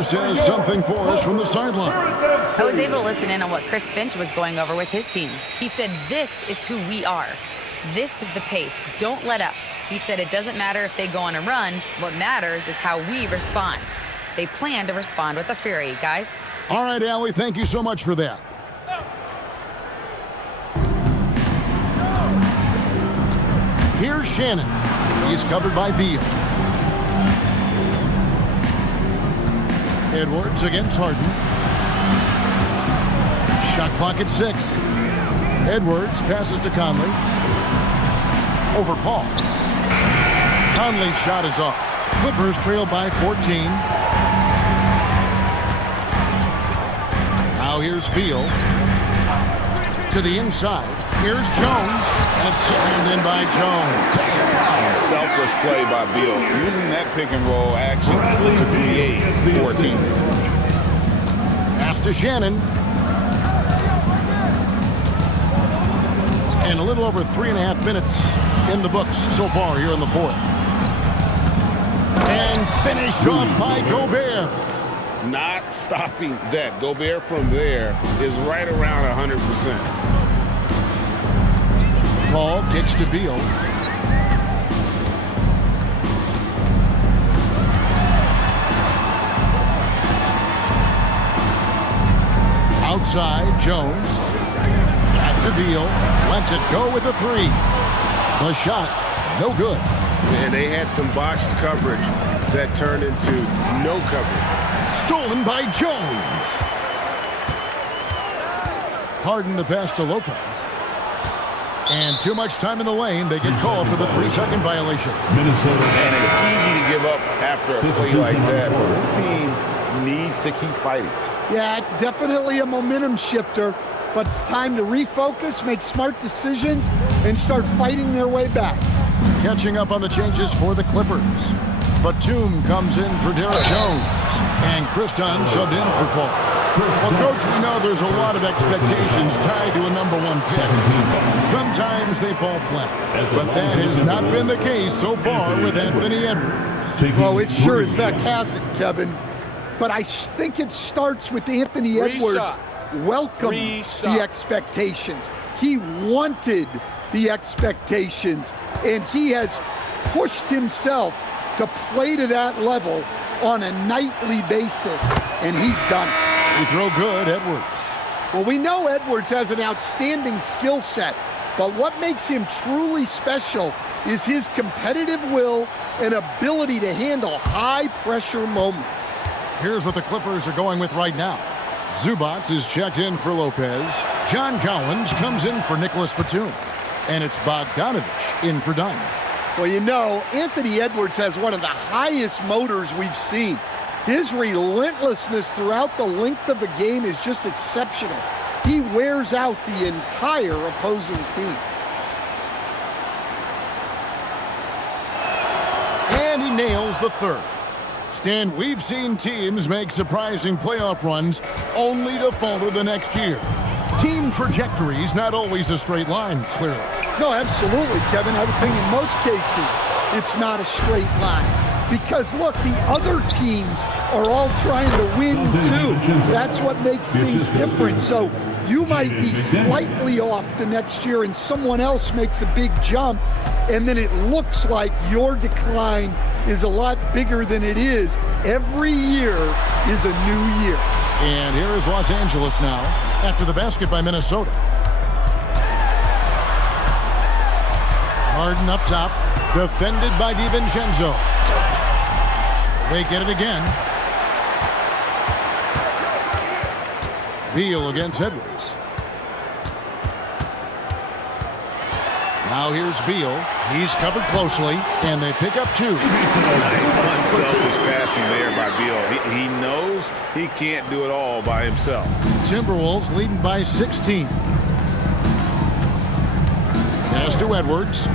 Says something for us from the sideline. I was able to listen in on what Chris Finch was going over with his team. He said, this is who we are. This is the pace. Don't let up. He said it doesn't matter if they go on a run. What matters is how we respond. They plan to respond with a fury, guys. All right, Allie, thank you so much for that. Here's Shannon. He's covered by Beal. Edwards against Harden. Shot clock at 6. Edwards passes to Conley. Over Paul. Conley's shot is off. Clippers trail by 14. Now here's Beal. To the inside. Here's Jones. And it's slammed in by Jones. Selfless play by Beal, using that pick and roll action to create 14. Pass to Shannon. And a little over 3.5 minutes in the books so far here in the fourth. And finished off by Gobert. Not stopping that. Gobert from there is right around 100%. Paul kicks to Beal. Outside, Jones. Back to Beal. Lets it go with a 3. The shot, no good. And they had some botched coverage that turned into no coverage. Stolen by Jones. Harden the pass to Lopez. And too much time in the lane. They get called for the 3-second violation. Minnesota. And it's easy to give up after a play like that, but this team needs to keep fighting. Yeah, it's definitely a momentum shifter, but it's time to refocus, make smart decisions, and start fighting their way back. Catching up on the changes for the Clippers. Batum comes in for Derek Jones, and Chris Dunn subbed in for Paul. Well, Coach, we know there's a lot of expectations tied to a #1 pick. Sometimes they fall flat, but that has not been the case so far with Anthony Edwards. Well, it sure as heck hasn't, Kevin. but I think it starts with Anthony Edwards welcome the expectations. He wanted the expectations, and he has pushed himself to play to that level on a nightly basis, and he's done it. He throw good, Edwards. Well, we know Edwards has an outstanding skill set, but what makes him truly special is his competitive will and ability to handle high-pressure moments. Here's what the Clippers are going with right now. Zubats is checked in for Lopez. John Collins comes in for Nicholas Batum. And it's Bogdanovich in for Dunn. Well, you know, Anthony Edwards has one of the highest motors we've seen. His relentlessness throughout the length of the game is just exceptional. He wears out the entire opposing team. And he nails the third. Stan, we've seen teams make surprising playoff runs only to falter the next year. Team trajectory's not always a straight line, clearly. No, absolutely, Kevin. I would think in most cases it's not a straight line. Because, look, the other teams are all trying to win, too. That's what makes things different. So you might be slightly off the next year and someone else makes a big jump, and then it looks like your decline is a lot bigger than it is. Every year is a new year. And here is Los Angeles now after the basket by Minnesota. Harden up top, defended by DiVincenzo. They get it again. Beal against Edwards. Now here's Beal. He's covered closely, and they pick up two. Nice unselfish passing there by Beal. He knows he can't do it all by himself. Timberwolves leading by 16. Pass to Edwards.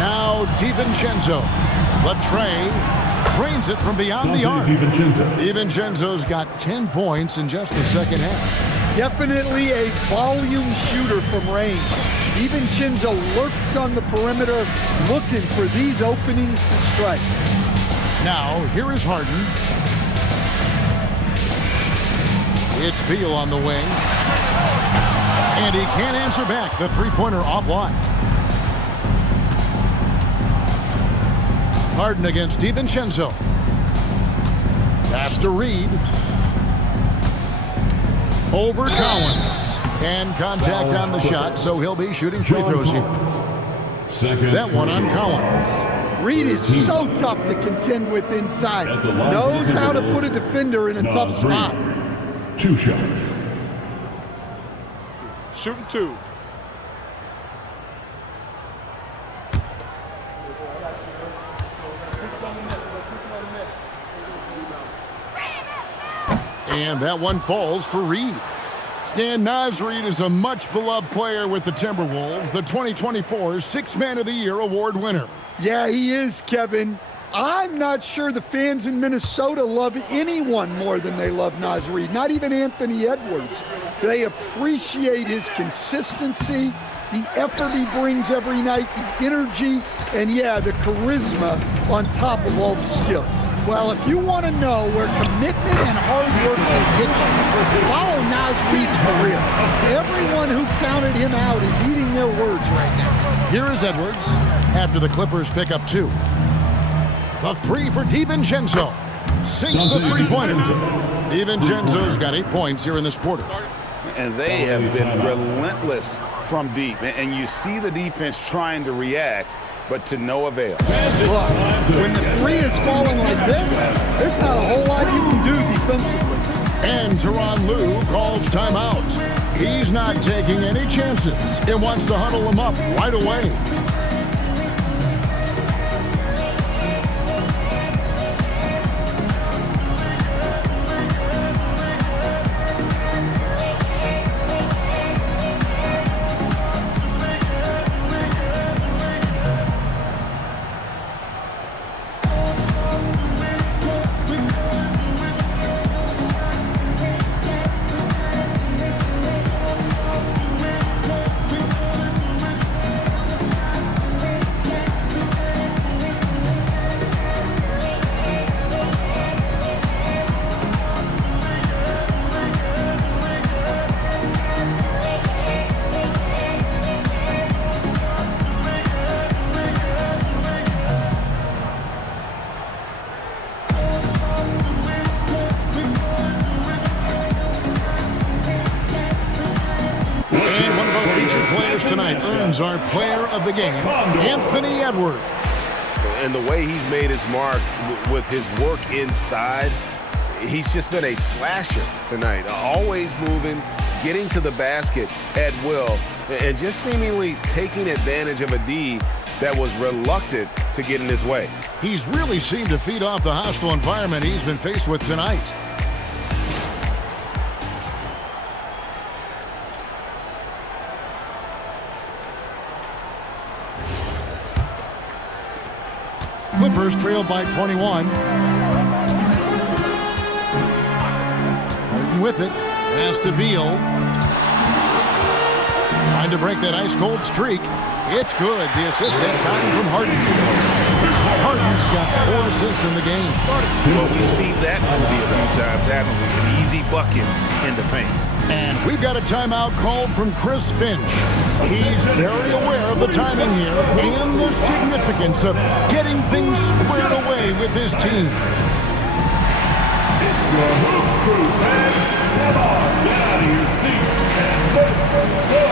Now DiVincenzo. Latrey trains it from beyond the arc. DiVincenzo's got 10 points in just the second half. Definitely a volume shooter from range. DiVincenzo lurks on the perimeter looking for these openings to strike. Now, here is Harden. It's Beal on the wing. And he can't answer back. The three-pointer offline. Harden against DiVincenzo. Pass to Reed. Over Collins. And contact on the shot, so he'll be shooting free throws here. That one on Collins. Reed is so tough to contend with inside. Knows how to put a defender in a tough spot. 2 shots. Shooting 2. And that one falls for Reed. Stan, Naz Reid is a much-beloved player with the Timberwolves, the 2024 Sixth Man of the Year award winner. Yeah, he is, Kevin. I'm not sure the fans in Minnesota love anyone more than they love Naz Reid, not even Anthony Edwards. They appreciate his consistency, the effort he brings every night, the energy, and yeah, the charisma on top of all the skill. Well, if you want to know where commitment and hard work can get you, follow Naz Reid's career. Everyone who counted him out is eating their words right now. Here is Edwards after the Clippers pick up 2. The 3 for DiVincenzo. Sinks the three-pointer. DiVincenzo's got 8 points here in this quarter. And they have been relentless from deep. And you see the defense trying to react, but to no avail. Look, when the 3 is falling like this, there's not a whole lot you can do defensively. And Tyronn Lue calls timeout. He's not taking any chances and wants to huddle them up right away. is our player of the game, Anthony Edwards. And the way he's made his mark with his work inside, he's just been a slasher tonight. Always moving, getting to the basket at will, and just seemingly taking advantage of a D that was reluctant to get in his way. He's really seemed to feed off the hostile environment he's been faced with tonight. Clippers trail by 21. Harden with it. Pass to Beal. Trying to break that ice-cold streak. It's good. The assist that time from Harden. Harden's got 4 assists in the game. Well, we've seen that movie a few times, haven't we? An easy bucket in the paint. And we've got a timeout called from Chris Finch. He's very aware of the timing here and the significance of getting things squared away with his team. It's your hoop crew, man. Come on, get out of your seats and let the go.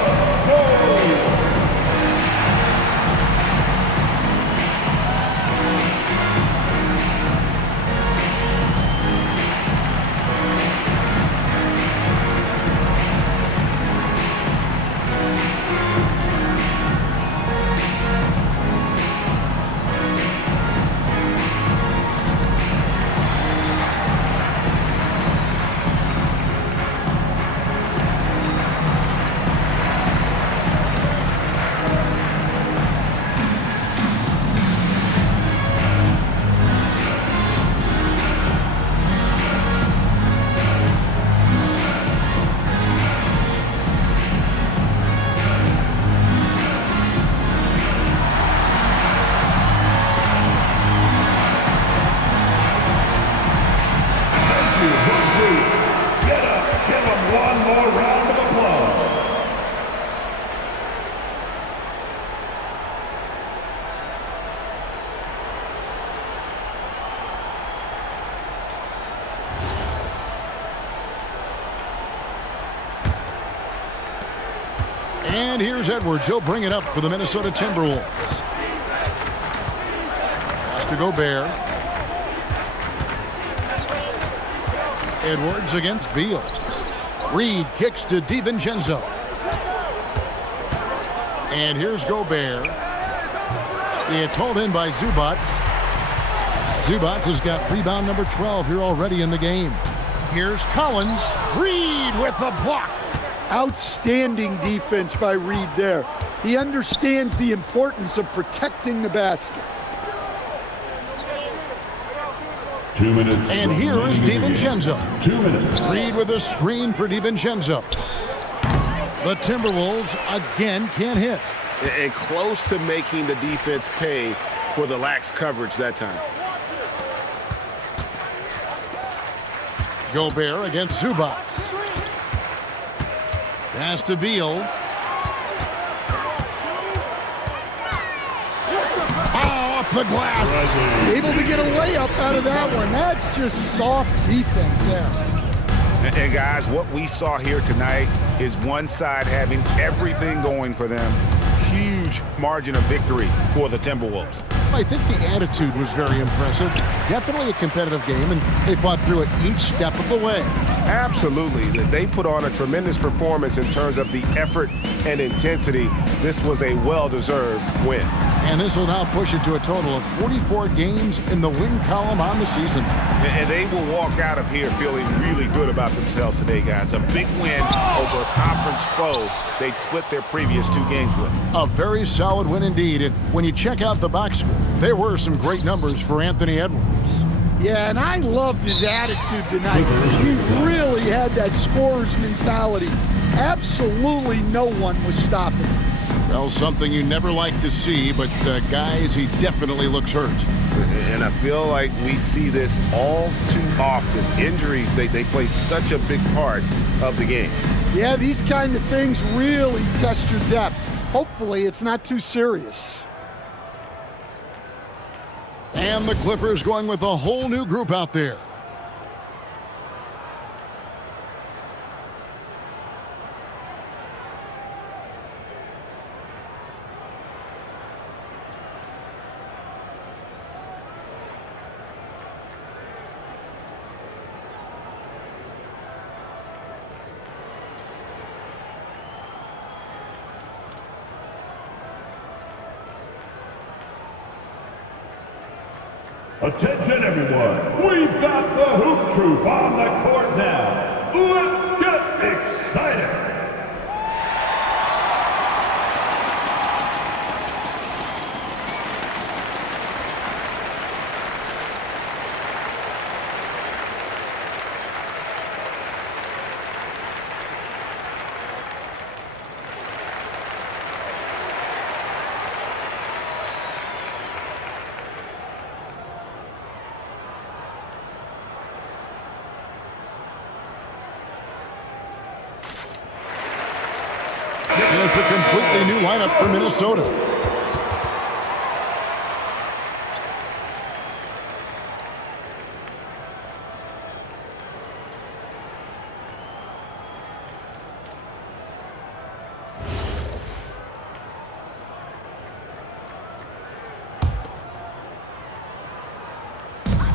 And here's Edwards. He'll bring it up for the Minnesota Timberwolves. Pass to Gobert. Edwards against Beal. Reed kicks to DiVincenzo. And here's Gobert. It's hauled in by Zubac. Zubac has got rebound number 12 here already in the game. Here's Collins. Reed with the block. Outstanding defense by Reed there. He understands the importance of protecting the basket. 2 minutes. And here is DiVincenzo. 2 minutes. Reed with a screen for DiVincenzo. The Timberwolves again can't hit. And close to making the defense pay for the lax coverage that time. Gobert against Zubac. Pass to Beal. Off the glass. Able to get a layup out of that one. That's just soft defense there. And guys, what we saw here tonight is one side having everything going for them. Huge margin of victory for the Timberwolves. I think the attitude was very impressive. Definitely a competitive game, and they fought through it each step of the way. Absolutely. They put on a tremendous performance in terms of the effort and intensity. This was a well-deserved win. And this will now push it to a total of 44 games in the win column on the season. And they will walk out of here feeling really good about themselves today, guys. A big win over a conference foe they'd split their previous 2 games with. A very solid win indeed. And when you check out the box score, there were some great numbers for Anthony Edwards. Yeah, and I loved his attitude tonight. He really had that scorer's mentality. Absolutely no one was stopping him. Well, something you never like to see, but guys, he definitely looks hurt. And I feel like we see this all too often. Injuries, they play such a big part of the game. Yeah, these kind of things really test your depth. Hopefully, it's not too serious. And the Clippers going with a whole new group out there. Attention everyone, we've got the Hoop Troop on the court now. Let's get excited. It's a completely new lineup for Minnesota.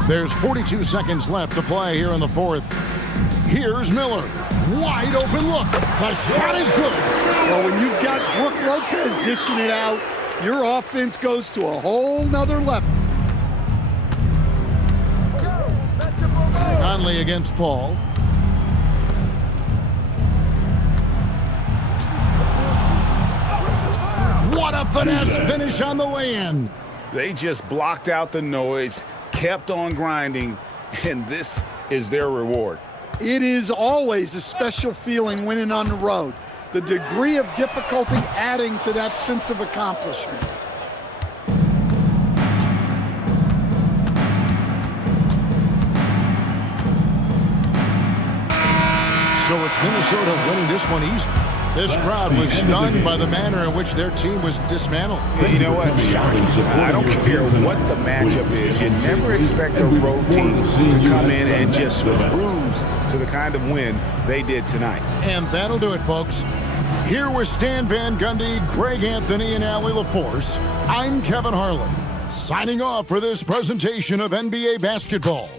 There's 42 seconds left to play here in the fourth. Here's Miller. Wide open look. The shot is good. Well, when you've got Brooke Lopez dishing it out, your offense goes to a whole nother level. Conley against Paul. What a finesse finish on the way-in. They just blocked out the noise, kept on grinding, and this is their reward. It is always a special feeling winning on the road. The degree of difficulty adding to that sense of accomplishment. So it's Minnesota winning this one easy. This crowd was stunned by the manner in which their team was dismantled. You know what? Shocking. I don't care what the matchup is. You never expect a road team to come in and just cruise to the kind of win they did tonight. And that'll do it, folks. Here with Stan Van Gundy, Greg Anthony, and Allie LaForce, I'm Kevin Harlan, signing off for this presentation of NBA basketball.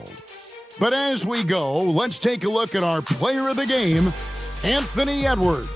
But as we go, let's take a look at our player of the game, Anthony Edwards.